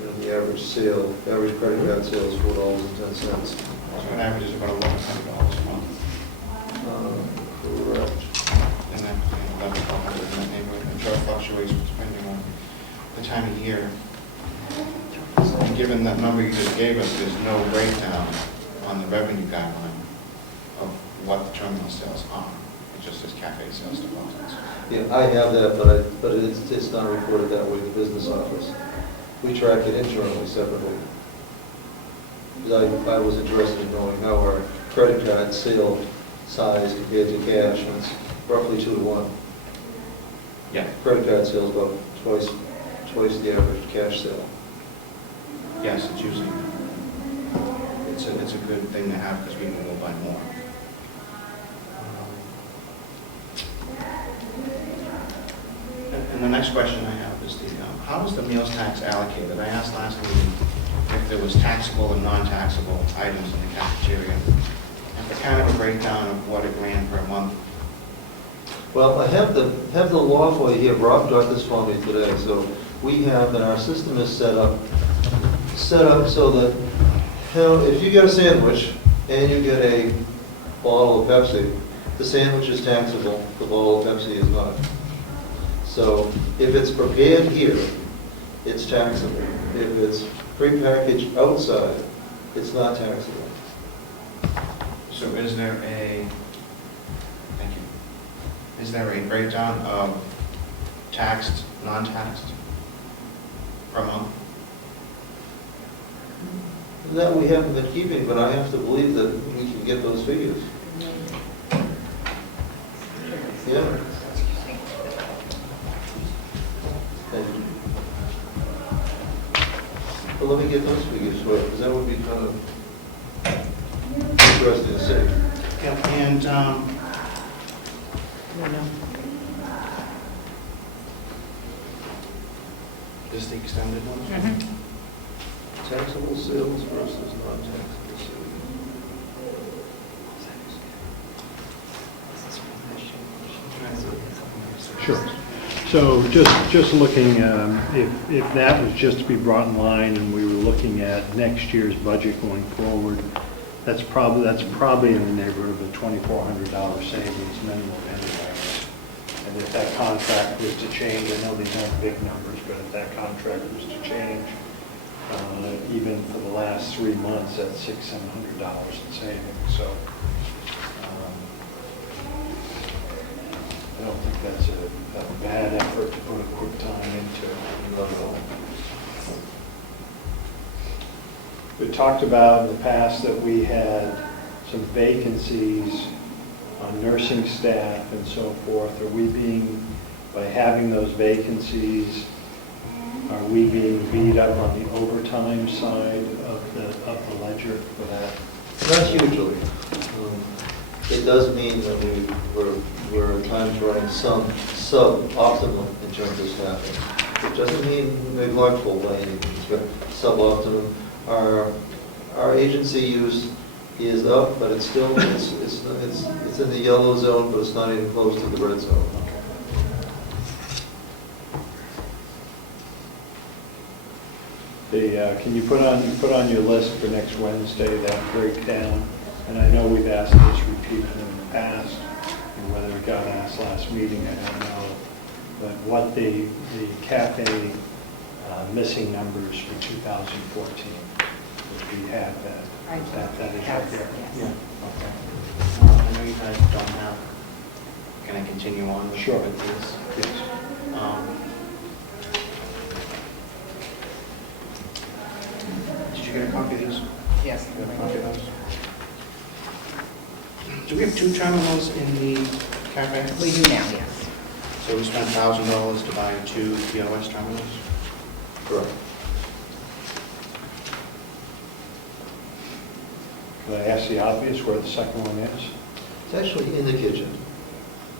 You know, the average credit card sale is $4.10. So an average is about $1,100 a month. Correct. And that, you know, that's $1,200 in that neighborhood. I'm sure it fluctuates depending on the time of year. And given that number you just gave us, there's no breakdown on the revenue guideline of what the terminal sales are. It just says cafe sales deposits. Yeah, I have that, but it's not reported that way in the business office. We track it internally separately. Because I was interested in knowing how our credit card sale size compared to cash, and it's roughly 2 to 1. Yeah. Credit card sales about twice the average cash sale. Yes, it's usually, it's a good thing to have because people will buy more. And the next question I have is how is the meals tax allocated? I asked last meeting if there was taxable and non-taxable items in the cafeteria, and for kind of a breakdown of what it ran per month. Well, I have the law for you here. Rob got this for me today. So we have, and our system is set up so that, you know, if you get a sandwich and you get a bottle of Pepsi, the sandwich is taxable, the bottle of Pepsi is not. So if it's prepared here, it's taxable. If it's prepackaged outside, it's not taxable. So is there a breakdown of taxed, non-taxed per month? That we haven't been keeping, but I have to believe that we can get those figures. Yeah. Well, let me get those figures for it, because that would be kind of interesting to see. Yeah, and this the extended one? Mhm. Taxable sales versus non-taxable sales. Sure. So just looking, if that was just to be brought in line and we were looking at next year's budget going forward, that's probably in the neighborhood of a $2,400 savings minimum anyways. And if that contract was to change, I know these aren't big numbers, but if that contract was to change, even for the last 3 months, that's $600-700 in savings. So I don't think that's a bad effort to put a quick time into it. We talked about in the past that we had some vacancies on nursing staff and so forth. Are we being, by having those vacancies, are we being beat up on the overtime side of the ledger for that? Not hugely. It does mean that we're at times running some sub-optimum in terms of staffing. It doesn't mean neglectful by any means, but sub-optimum. Our agency use is up, but it's still, it's in the yellow zone, but it's not even close to the red zone. Can you put on your list for next Wednesday that breakdown? And I know we've asked this repeatedly in the past, and whether it got asked last meeting, I don't know. But what the cafe missing numbers for 2014, if we have that. That is right there. Yes. Yeah. Okay. I know you guys don't have, can I continue on with Sure. with this? Yes. Did you get a copy of these? Yes. You got a copy of those? Do we have 2 terminals in the cafe? We do now, yes. So we spent $1,000 to buy 2 POS terminals? Correct. Could I ask the obvious where the second one is? It's actually in the kitchen.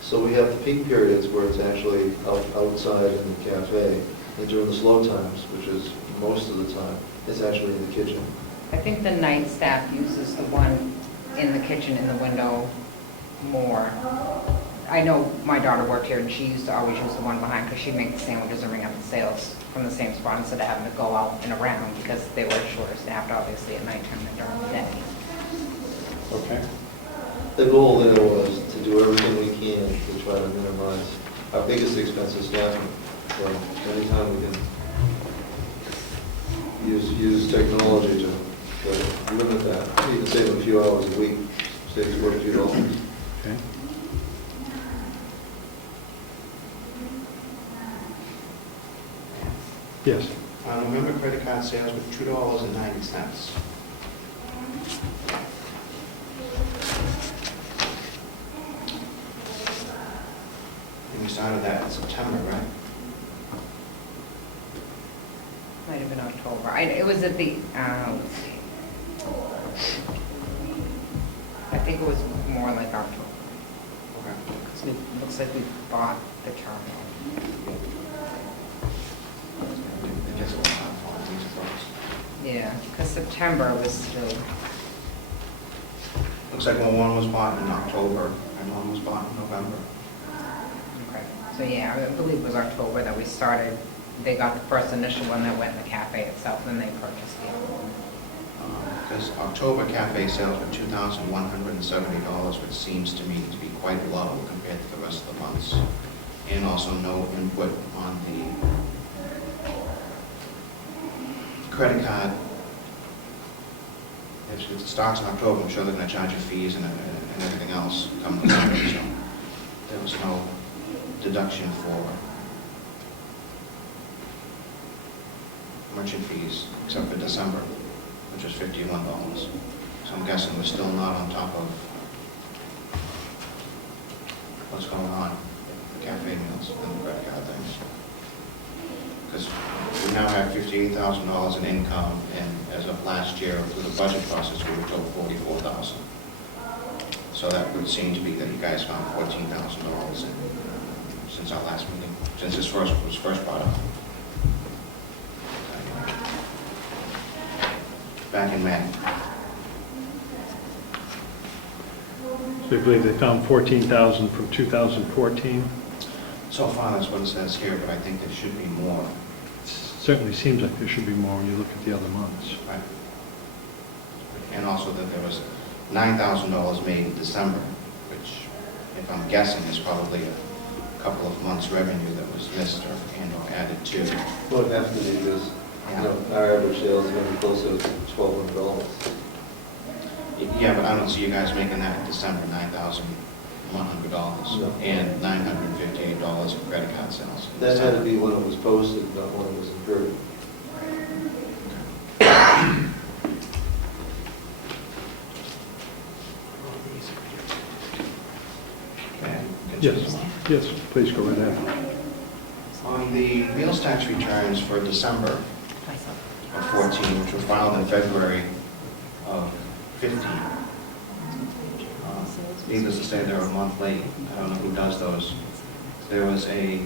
So we have the peak periods where it's actually outside in the cafe, and during the slow times, which is most of the time, it's actually in the kitchen. I think the night staff uses the one in the kitchen in the window more. I know my daughter worked here and she used to always use the one behind because she'd make the sandwiches and ring up the sales from the same spot instead of having to go out and around because they were shorter staffed obviously at nighttime and during the day. Okay. The goal there was to do everything we can to try to minimize our biggest expense is staffing. So anytime we can use technology to limit that, even save a few hours a week, saves quite a few dollars. Okay. Yes. November credit card sales were $2.90. And we started that in September, right? Might have been October. It was at the, let's see. I think it was more like October. Okay. Because it looks like we bought the terminal. It gets a little hard for these folks. Yeah, because September was still, Looks like one was bought in October and one was bought in November. okay. So yeah, I believe it was October that we started. They got the first initial one that went in the cafe itself, and then they purchased the other one. Because October cafe sales were $2,170, which seems to me to be quite low compared to the rest of the months. And also no input on the credit card. If it starts in October, I'm sure they're going to charge you fees and everything else come December, so there was no deduction for merchant fees except for December, which was $51. So I'm guessing we're still not on top of what's going on with the cafe meals and the credit card things. Because we now have $58,000 in income, and as of last year, through the budget process, we were told $44,000. So that would seem to be that you guys found $14,000 since our last meeting, since this was first brought up. Back in May. So you believe they found 14,000 from 2014? So far, that's what it says here, but I think there should be more. Certainly seems like there should be more when you look at the other months. Right. And also that there was $9,000 made in December, which, if I'm guessing, is probably a couple of months' revenue that was missed or added to. What would have to be is, our average sales is going to be closer to $1,200. Yeah, but I don't see you guys making that in December, $9,100 No. and $958 in credit card sales. That had to be when it was posted, not when it was incurred. Yes, yes, please go right ahead. On the meals tax returns for December of 14, which were filed in February of 15, needless to say, they're a month late. I don't know who does those. There was a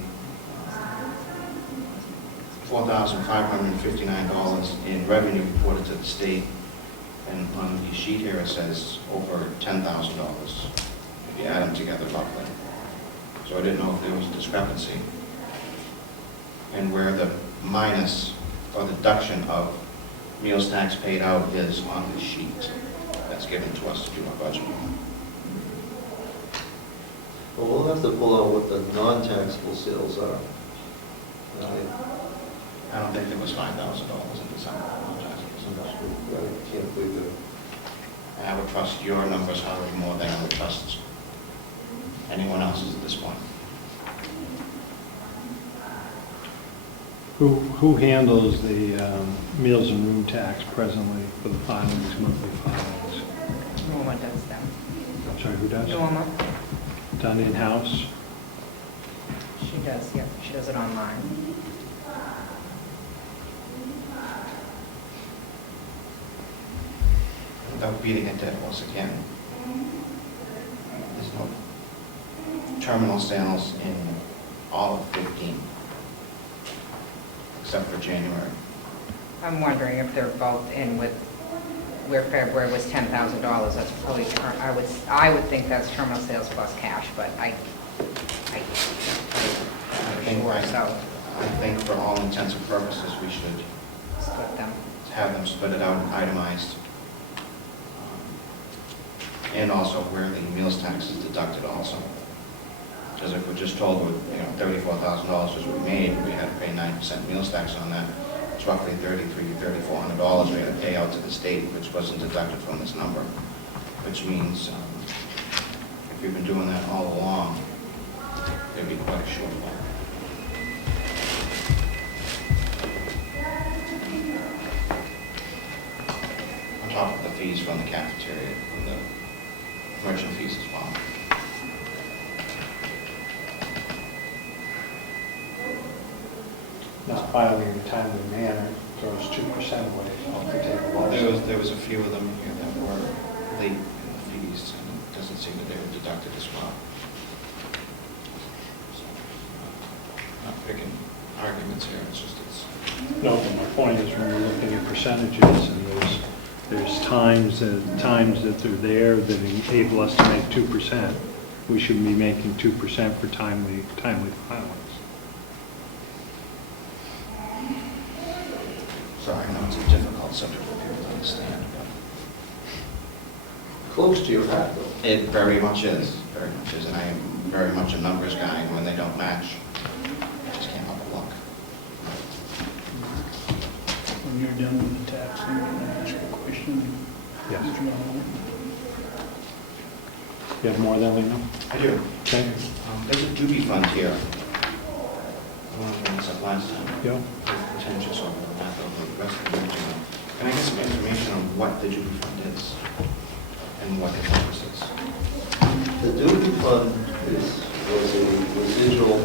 $4,559 in revenue reported to the state, and on the sheet here it says over $10,000 if you add them together roughly. So I didn't know if there was a discrepancy, and where the minus or deduction of meals tax paid out is on the sheet that's given to us to do our budget. Well, we'll have to pull out what the non-taxable sales are. I don't think there was $5,000 in December. I can't believe that. I would trust your numbers, however, more than I would trust anyone else's at this point. Who handles the meals and room tax presently for the filings, monthly filings? Norma does them. I'm sorry, who does? Norma, Done in-house? she does, yeah, she does it online. without beating a dead horse again, there's no terminal sales in all of 15, except for January. I'm wondering if they're both in with, where February was $10,000, that's probably, I would think that's terminal sales plus cash, but I'm not sure, so I think for all intents and purposes, we should split them. have them split it out and itemized. And also where the meals tax is deducted also. Because if we're just told, $34,000 is what we made, we had to pay 9% meals tax on that, it's roughly $3,400 we had to pay out to the state, which wasn't deducted from this number. Which means, if we've been doing that all along, there'd be quite a shortfall. On top of the fees from the cafeteria, from the merchant fees as well. Not filing in a timely manner throws 2% away off the table. There was a few of them here that were late in the fees, and it doesn't seem that they were deducted as well. So, not picking arguments here, it's just, No, but my point is when we're looking at percentages and there's times that they're there that enable us to make 2%, we shouldn't be making 2% for timely filings. so I know it's a difficult subject for people to understand, but Close to your hat, though. it very much is, and I am very much a numbers guy, and when they don't match, I just can't help but look. When you're done with the tax, thing, can I ask a question? Yes. Would you know? You have more than we know? I do. Okay. There's a doobie fund here. I want to bring this up last time. Yeah. Pretentious over the lack of the rest of the original. Can I get some information on what the doobie fund is and what the purpose is? The duty fund was a residual,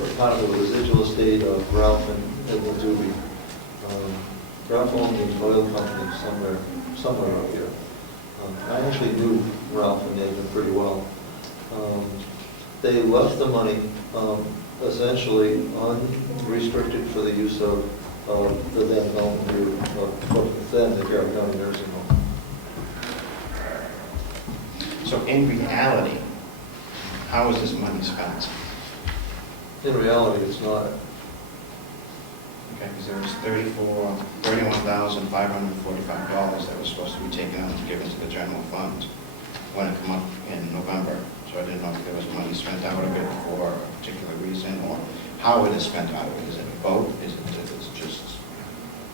or part of the residual estate of Ralph and Edward Doobie. Ralph owned the oil company somewhere up here. I actually knew Ralph and Edward pretty well. They left the money essentially unrestricted for the use of the then the Carroll County Nursing Home. So in reality, how is this money spent? In reality, it's not. Okay, because there was $31,545 that was supposed to be taken out and given to the general fund when it came up in November. So I didn't know if there was money spent out of it for a particular reason or how it is spent out of it. Is it both? Is it just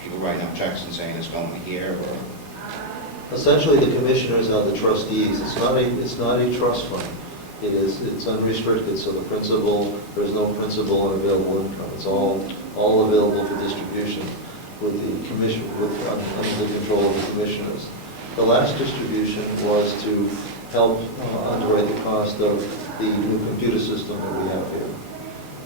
people writing up checks and saying it's going here or? Essentially, the commissioners are the trustees. It's not a trust fund. It's unrestricted, so the principal, there's no principal and available income. It's all available for distribution with the commission, under the control of the commissioners. The last distribution was to help underwrite the cost of the new computer system that we have here.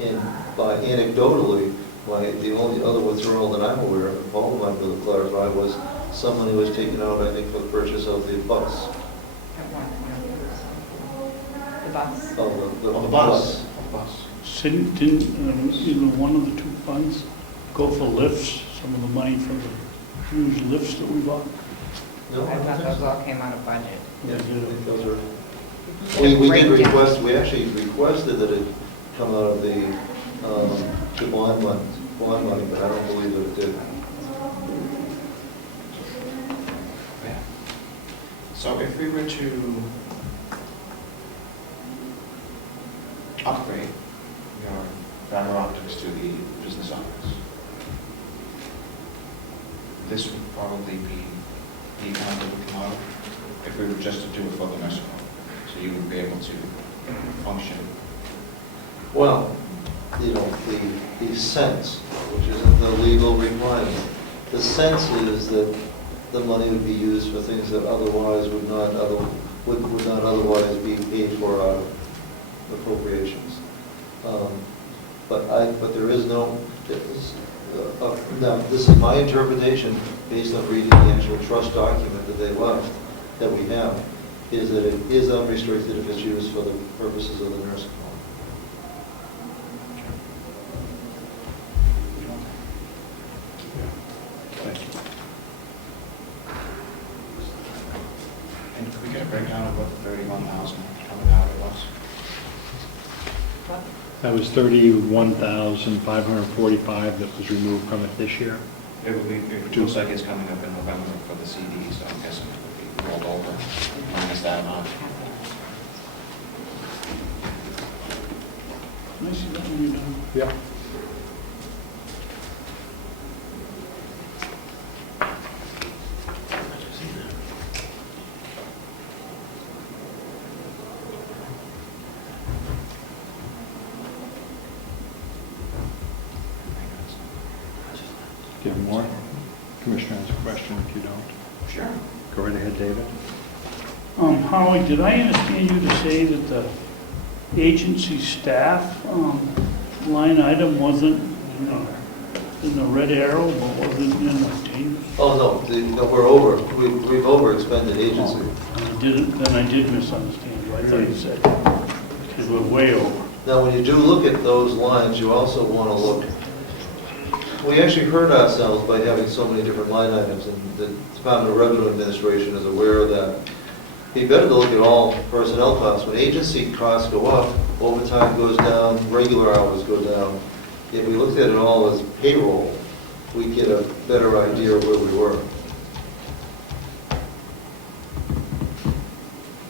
And by anecdotally, the only other withdrawal that I'm aware of, and Paul might be able to clarify, was some money was taken out, I think, for the purchase of the bus. The bus. The bus. Didn't either one of the two funds go for lifts, some of the money for the huge lifts that we bought? No, I thought those all came out of budget. Yeah, I think those are. You We did break down. request, we actually requested that it come out of the bond money, but I don't believe that it did. Yeah. So if we were to upgrade your fiber optics to the business office, this would probably be the amount that would come out if we were just to do it for the nursing home. So you would be able to function. Well, the sense, which isn't the legal requirement, the sense is that the money would be used for things that otherwise would not otherwise be paid for out of appropriations. But there is no, Now, this is my interpretation, based on reading the actual trust document that they left, that we have, is that it is unrestricted if it's used for the purposes of the nursing home. Thank you. And could we get a breakdown of what the 31,000 coming out of was? That was 31,545 that was removed from it this year. It looks like it's coming up in November for the CD, so I'm guessing it would be rolled over, minus that amount. Can I see that when you're done? Yeah. Do you have more? Commissioner has a question if you don't. Sure. Go right ahead, David. Howie, did I understand you to say that the agency staff line item wasn't in the red arrow, but wasn't in the team? Oh, no, we're over. We've overexpended agency. Then I did misunderstand you. I thought you said, because we're way over. Now, when you do look at those lines, you also want to look, we actually hurt ourselves by having so many different line items, and the Department of Revenue Administration is aware of that. It'd be better to look at all personnel costs. When agency costs go up, overtime goes down, regular hours go down. If we looked at it all as payroll, we'd get a better idea of where we were.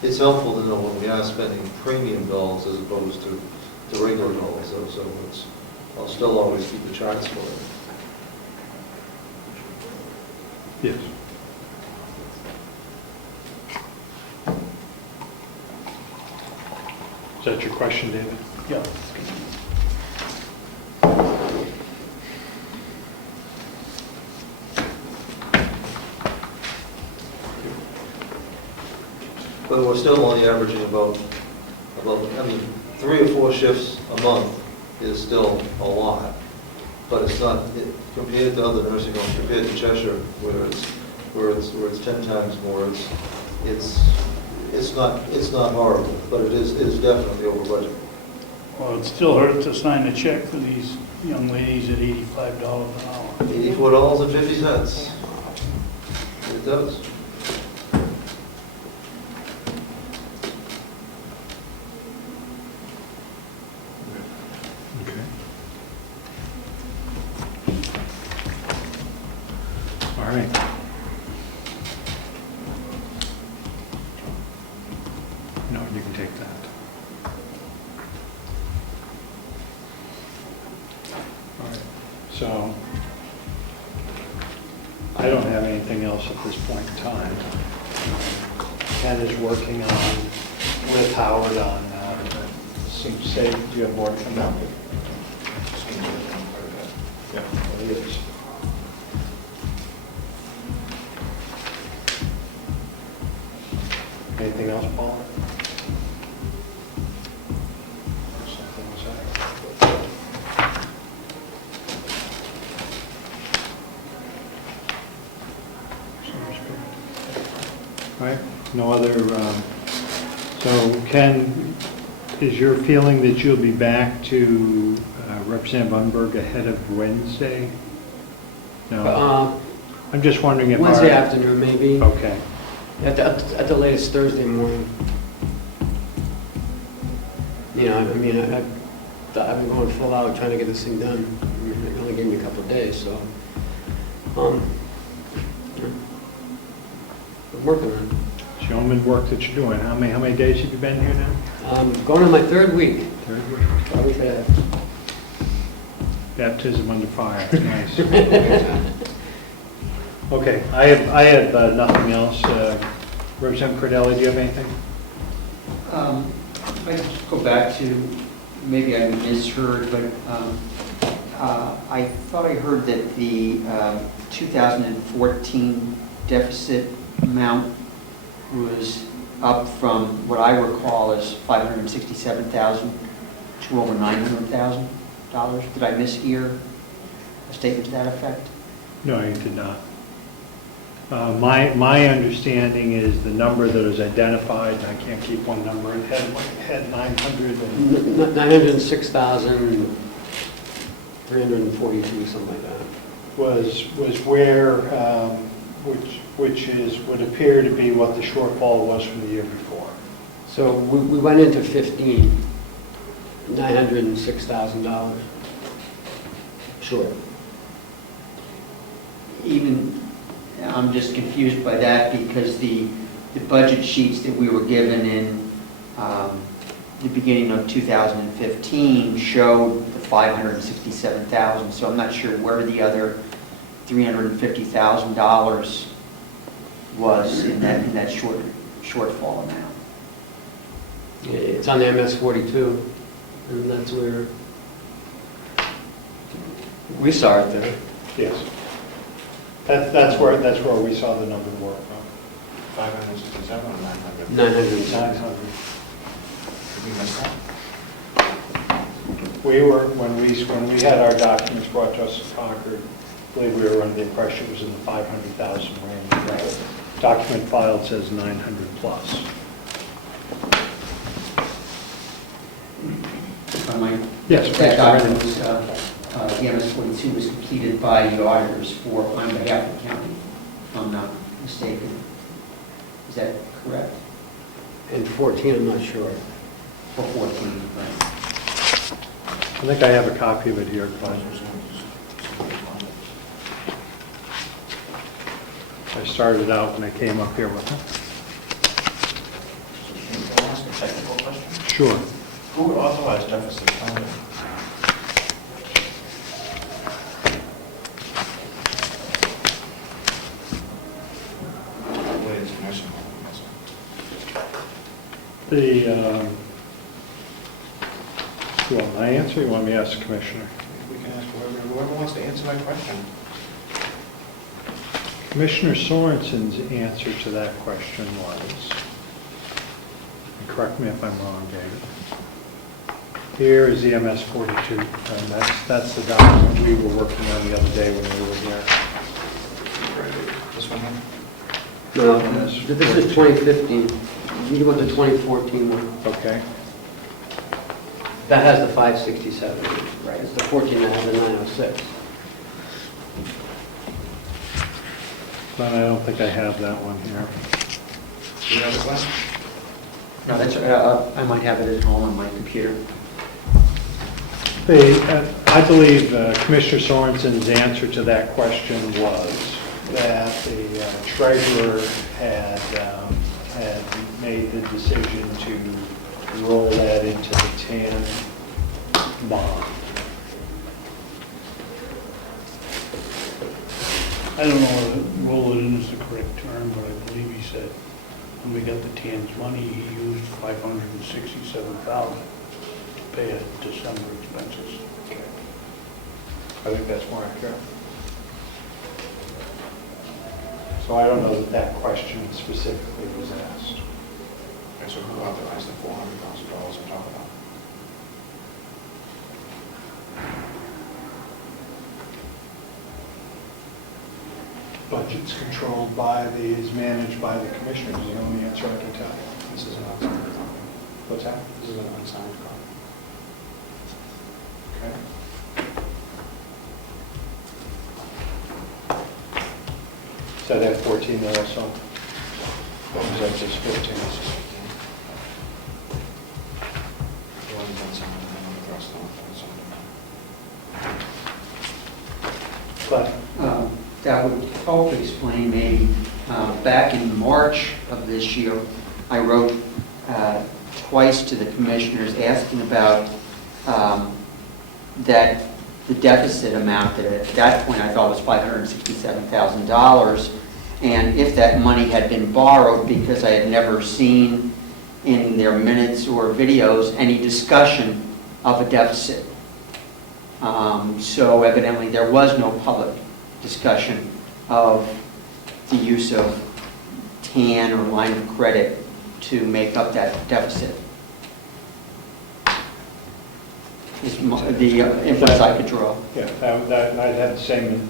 It's helpful to know when we are spending premium dollars as opposed to regular dollars, though, so I'll still always keep the charts for it. Yes. Is that your question, David? Yeah. But we're still only averaging about, 3 or 4 shifts a month is still a lot. But it's not, compared to other nursing homes, compared to Cheshire, where it's 10 times more, it's not horrible, but it is definitely over budget. Well, it still hurts to sign a check for these young ladies at $85 an hour. $84.50. It does. Okay. All right. No, you can take that. All right. So I don't have anything else at this point in time. Ken is working on, with Howard on some safe, do you have more to come out? Yeah, well, he is. Anything else, Paul? Something was that? All right, no other, so Ken, is your feeling that you'll be back to Representative Unberg ahead of Wednesday? No, I'm just wondering if Wednesday afternoon, maybe. Okay, At the latest Thursday morning. You know, I mean, I've been going full out trying to get this thing done. I mean, it only gave me a couple of days, so. I'm working on it. yeoman work that you're doing, how many days have you been here now? Going on my third week. Third week. A week and a half. Baptism under fire, nice. Okay, I have nothing else. Representative Cordelli, do you have anything? If I could just go back to, maybe I misheard, but I thought I heard that the 2014 deficit amount was up from what I recall as $567,000 to over $900,000. Did I mishear? a statement to that effect? No, you did not. My understanding is the number that is identified, and I can't keep one number in head 900 and 906,342, something like that. was where, would appear to be what the shortfall was from the year before. So we went into 15, $906,000 short. Even, I'm just confused by that because the budget sheets that we were given in the beginning of 2015 showed the 567,000, so I'm not sure where the other $350,000 was in that shortfall amount. It's on the MS 42, and that's where we saw it there. Yes. That's where we saw the number work from. 567 or 900? 900. 900. Did we miss that? We were, when we had our documents brought to us in Concord, I believe we were under the impression it was in the 500,000 range. The document filed says 900 plus. If I might, Yes, that please, document was, the MS-42 was completed by the auditors on behalf of the county, if I'm not mistaken. Is that correct? And 14, I'm not sure. For 14, right? I think I have a copy of it here, Glenn. I started out when I came up here with it. Can I ask a technical question? Sure. Who authorized deficit funding? Williams Commission. You want my answer, or you want me to ask the Commissioner? We can ask whoever wants to answer my question. Commissioner Sorensen's answer to that question was, and correct me if I'm wrong, David, here is the MS 42, and that's the document we were working on the other day when we were here. This one here? No, this is 2015. You want the 2014 one? Okay. That has the 567. Right. It's the 14 that has the 906. But I don't think I have that one here. Do you have it, Glenn? No, that's, I might have it at home on my computer. I believe Commissioner Sorensen's answer to that question was that the treasurer had made the decision to roll that into the TAN bond. I don't know whether roll it in is the correct term, but I believe he said when we got the TAN's money, he used $567,000 to pay his December expenses. I think that's more accurate. So I don't know that that question specifically was asked. Okay, so who authorized the $400,000 I'm talking about? Budget's controlled by is managed by the commissioners, is the only answer I can tell you. This is an unsigned copy. What's that? This is an unsigned copy. Okay. Is that at 14 there also? Or is that just 15? This is 15. The one is unsigned, and then the rest of them are unsigned. But That would help explain maybe, back in March of this year, I wrote twice to the commissioners asking about that the deficit amount that at that point I thought was $567,000, and if that money had been borrowed, because I had never seen in their minutes or videos any discussion of a deficit. So evidently there was no public discussion of the use of TAN or line of credit to make up that deficit. is the inference I could draw. Yeah, I'd have the same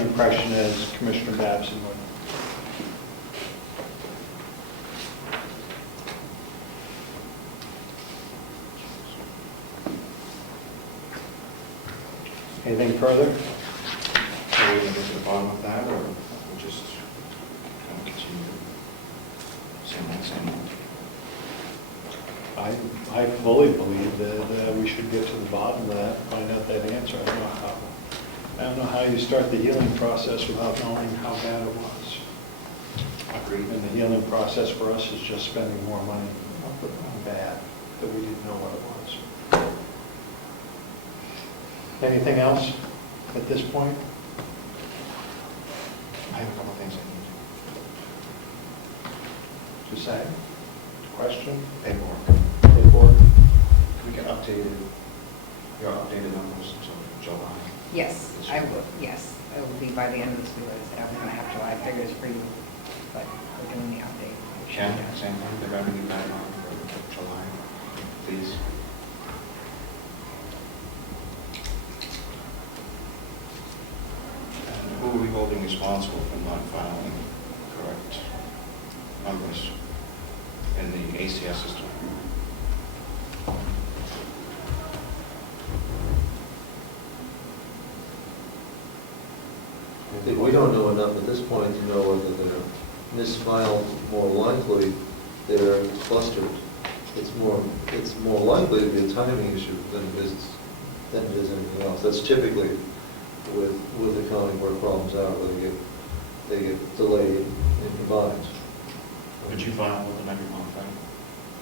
impression as Commissioner Babson would. Anything further? Are we going to get to the bottom of that, or we'll just kind of continue? Same old. I fully believe that we should get to the bottom of that, find out that answer. I don't know how you start the healing process without knowing how bad it was. Agreed. And the healing process for us is just spending more money on bad that we didn't know what it was. Anything else at this point? I have a couple things I need. To say? Question? Paperwork. Paperwork? We get your updated numbers until July. Yes, I will, yes. It will be by the end of this week. I was going to have July figures for you, but we're doing the update. Ken, same thing, the revenue guideline for July, please. And who are we holding responsible for not filing correct numbers in the ACS system? I think we don't know enough at this point to know whether they're misfiled. More likely, they're clustered. It's more likely to be a timing issue than it is anything else. That's typically with accounting where problems are, where they get delayed and combined. But you file with them every month, right?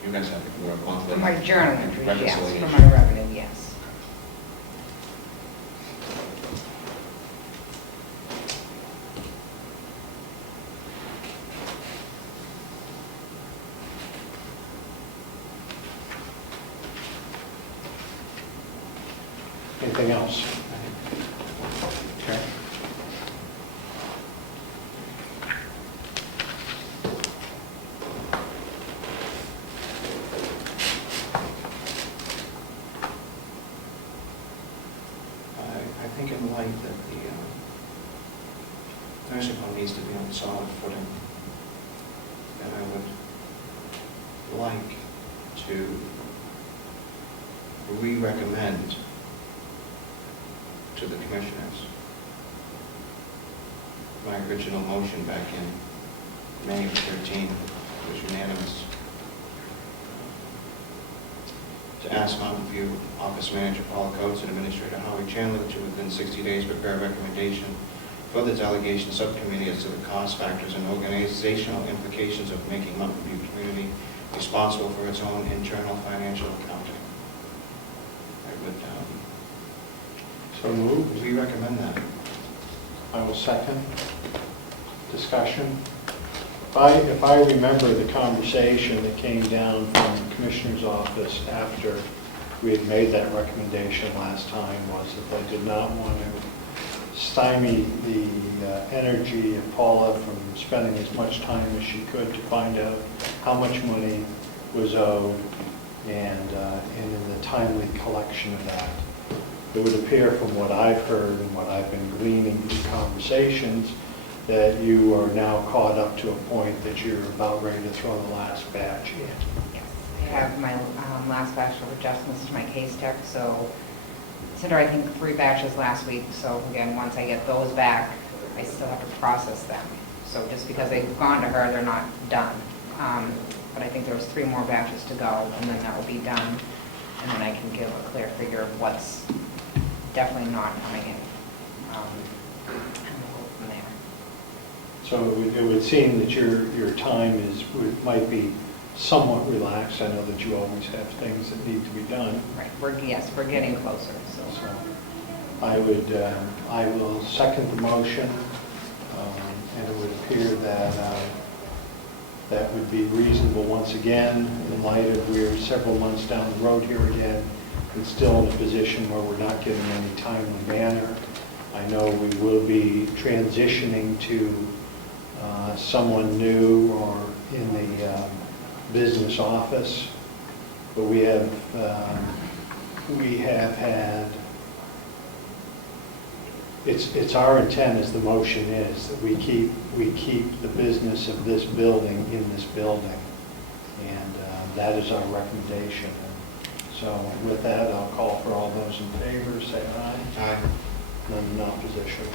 You guys have your monthly. For my journal entries, yes. reconciliation. For my revenue, yes. Anything else? Okay. I think in light that the nursing home needs to be on solid footing, and I would like to re-recommend to the commissioners my original motion back in May of 13 was unanimous, to ask Mountain View Office Manager Paul Coates and Administrator Howie Chandler to within 60 days prepare a recommendation for the delegation subcommittee as to the cost factors and organizational implications of making Mountain View community responsible for its own internal financial accounting. I would So moved. we recommend that. I will second. Discussion. If I remember the conversation that came down from the Commissioner's office after we had made that recommendation last time was that they did not want to stymie the energy of Paula from spending as much time as she could to find out how much money was owed and in the timely collection of that. It would appear from what I've heard and what I've been gleaning through conversations that you are now caught up to a point that you're about ready to throw the last batch in. Yes. I have my last batch of adjustments to my case tech, so consider I think 3 batches last week. So again, once I get those back, I still have to process them. So just because they've gone to her, they're not done. But I think there was 3 more batches to go, and then that will be done. And then I can give a clear figure of what's definitely not coming in. And we'll go from there. So it would seem that your time might be somewhat relaxed. I know that you always have things that need to be done. Right, we're getting closer, so. So I will second the motion, and it would appear that that would be reasonable once again, in light of we're several months down the road here again, and still in a position where we're not getting any timely manner. I know we will be transitioning to someone new or in the business office, but we have we have had, it's our intent, as the motion is, that we keep the business of this building in this building. And that is our recommendation. So with that, I'll call for all those in favor, say aye. Aye. None in opposition.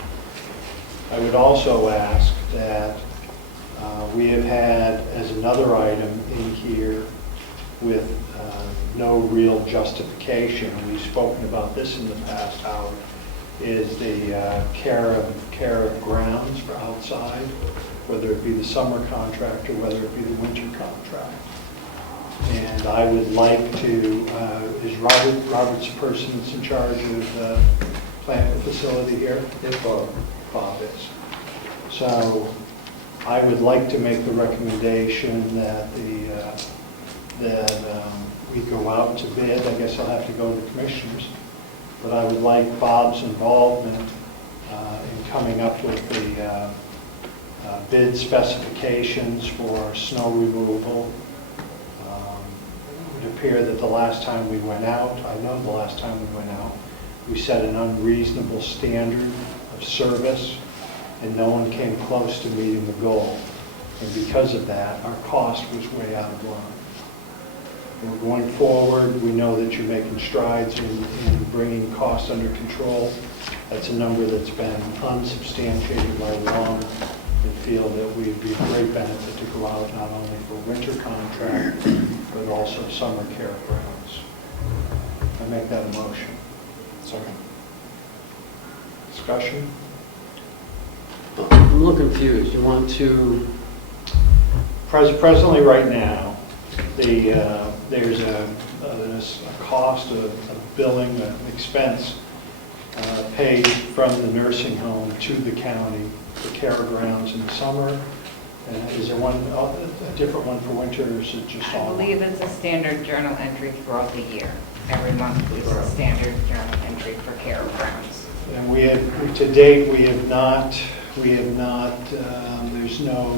I would also ask that we have had, as another item in here, with no real justification, we've spoken about this in the past, Howard, is the care of grounds for outside, whether it be the summer contract or whether it be the winter contract. And I would like to, is Robert's the person that's in charge of the plant facility here? Yes, Bob. Bob is. So I would like to make the recommendation that we go out to bid. I guess I'll have to go to the commissioners, but I would like Bob's involvement in coming up with the bid specifications for snow removal. It would appear that the last time we went out, I know the last time we went out, we set an unreasonable standard of service, and no one came close to meeting the goal. And because of that, our cost was way out of line. We're going forward, we know that you're making strides in bringing costs under control. That's a number that's been unsubstantiated by long, and feel that we'd be a great benefit to go out not only for winter contract, but also summer care grounds. I make that a motion. Second. Discussion? I'm a little confused. You want to, Presently, right now, there's a cost of billing, an expense paid from the nursing home to the county for care grounds in the summer. Is there a different one for winter, or is it just I all? believe it's a standard journal entry throughout the year. Every month is a standard journal entry for care of grounds. And we have, to date, we have not, there's no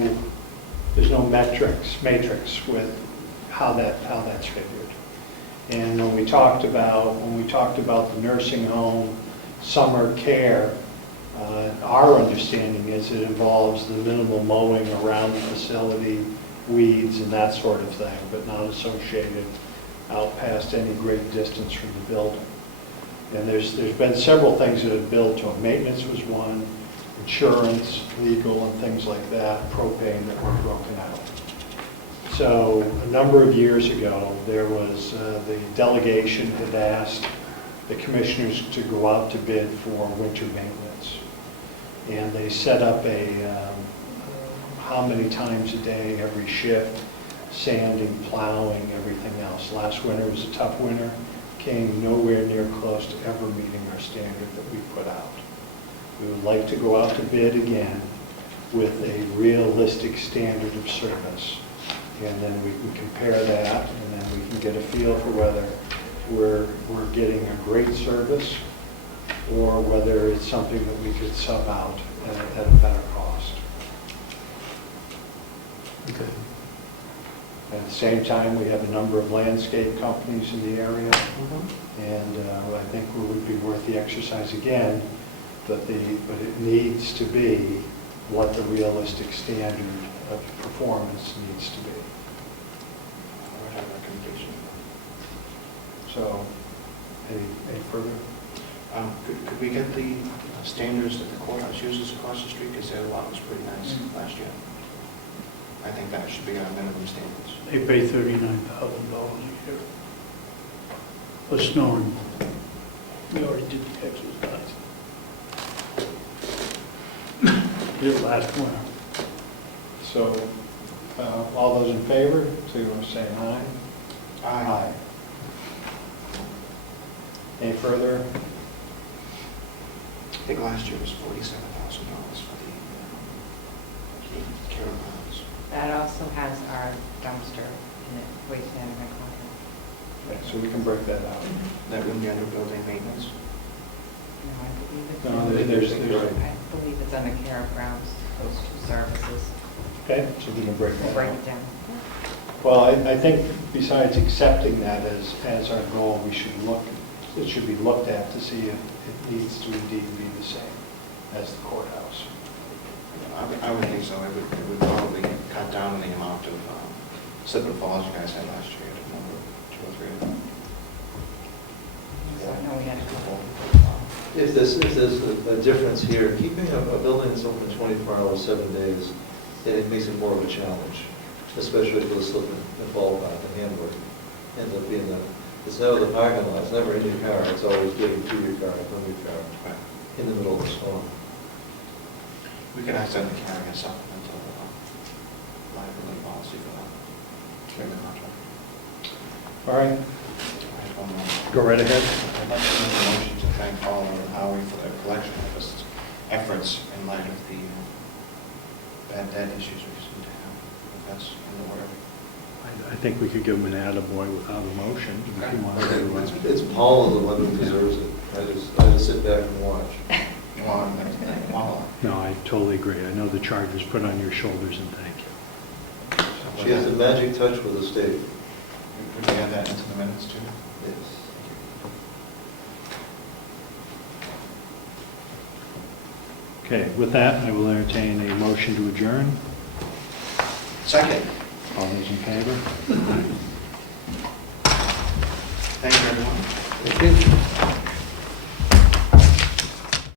matrix with how that's figured. And when we talked about the nursing home summer care, our understanding is it involves the minimal mowing around the facility, weeds and that sort of thing, but not associated out past any great distance from the building. And there's been several things that have billed to them. Maintenance was one, insurance, legal, and things like that, propane that were broken out. So a number of years ago, there was, the delegation had asked the commissioners to go out to bid for winter maintenance. And they set up how many times a day, every shift, sanding, plowing, everything else. Last winter was a tough winter, came nowhere near close to ever meeting our standard that we put out. We would like to go out to bid again with a realistic standard of service. And then we can compare that, and then we can get a feel for whether we're getting a great service or whether it's something that we could sub out at a better cost. okay. At the same time, we have a number of landscape companies in the area, and I think it would be worth the exercise again, but it needs to be what the realistic standard of performance needs to be. I have a recommendation. So, any further? Could we get the standards that the courthouse uses across the street? Because their lot was pretty nice last year. I think that should be our minimum standards. They pay $39,000 a year for snow removal. We already did the exercise. Did it last winter. So, all those in favor, to say aye? Aye. Any further? I think last year was $47,000 for the care grounds. That also has our dumpster in it, waste management contract. Okay, so we can break that out. That wouldn't be under building maintenance. No, I believe it's, No, there's, I believe it's under care of grounds, those two services. okay, so we can break We'll that break out. it down. Well, I think besides accepting that as our goal, we should look it should be looked at to see if it needs to indeed be the same as the courthouse. I would think so. It would probably cut down on the amount of slip and falls you guys had last year. I don't remember 2 or 3 of them. So I know we had a couple. If there's a difference here, keeping a building that's open 24 hours, 7 days, it makes it more of a challenge, especially for the slip and fall back, the handwork. Ends up being it's never the parking lot, it's never in your car, it's always getting to your car, from your car, Right. in the middle of the storm. We could ask them to carry a supplemental liability policy for that. Carry the contract. All right, I have one more. go right ahead. I'd like to make a motion to thank Oliver and Howie for their collection efforts in light of the bad debt issues we seem to have. If that's in the order. I think we could give him an attaboy without a motion, if you want to. It's Paul the one who deserves it. I just sit back and watch. Well, No, I totally agree. I know the charge was put on your shoulders, and thank you. She has the magic touch with the state. Would we add that into the minutes too? Yes. Okay, with that, I will entertain a motion to adjourn. Second. All those in favor? Thank you, everyone. Thank you.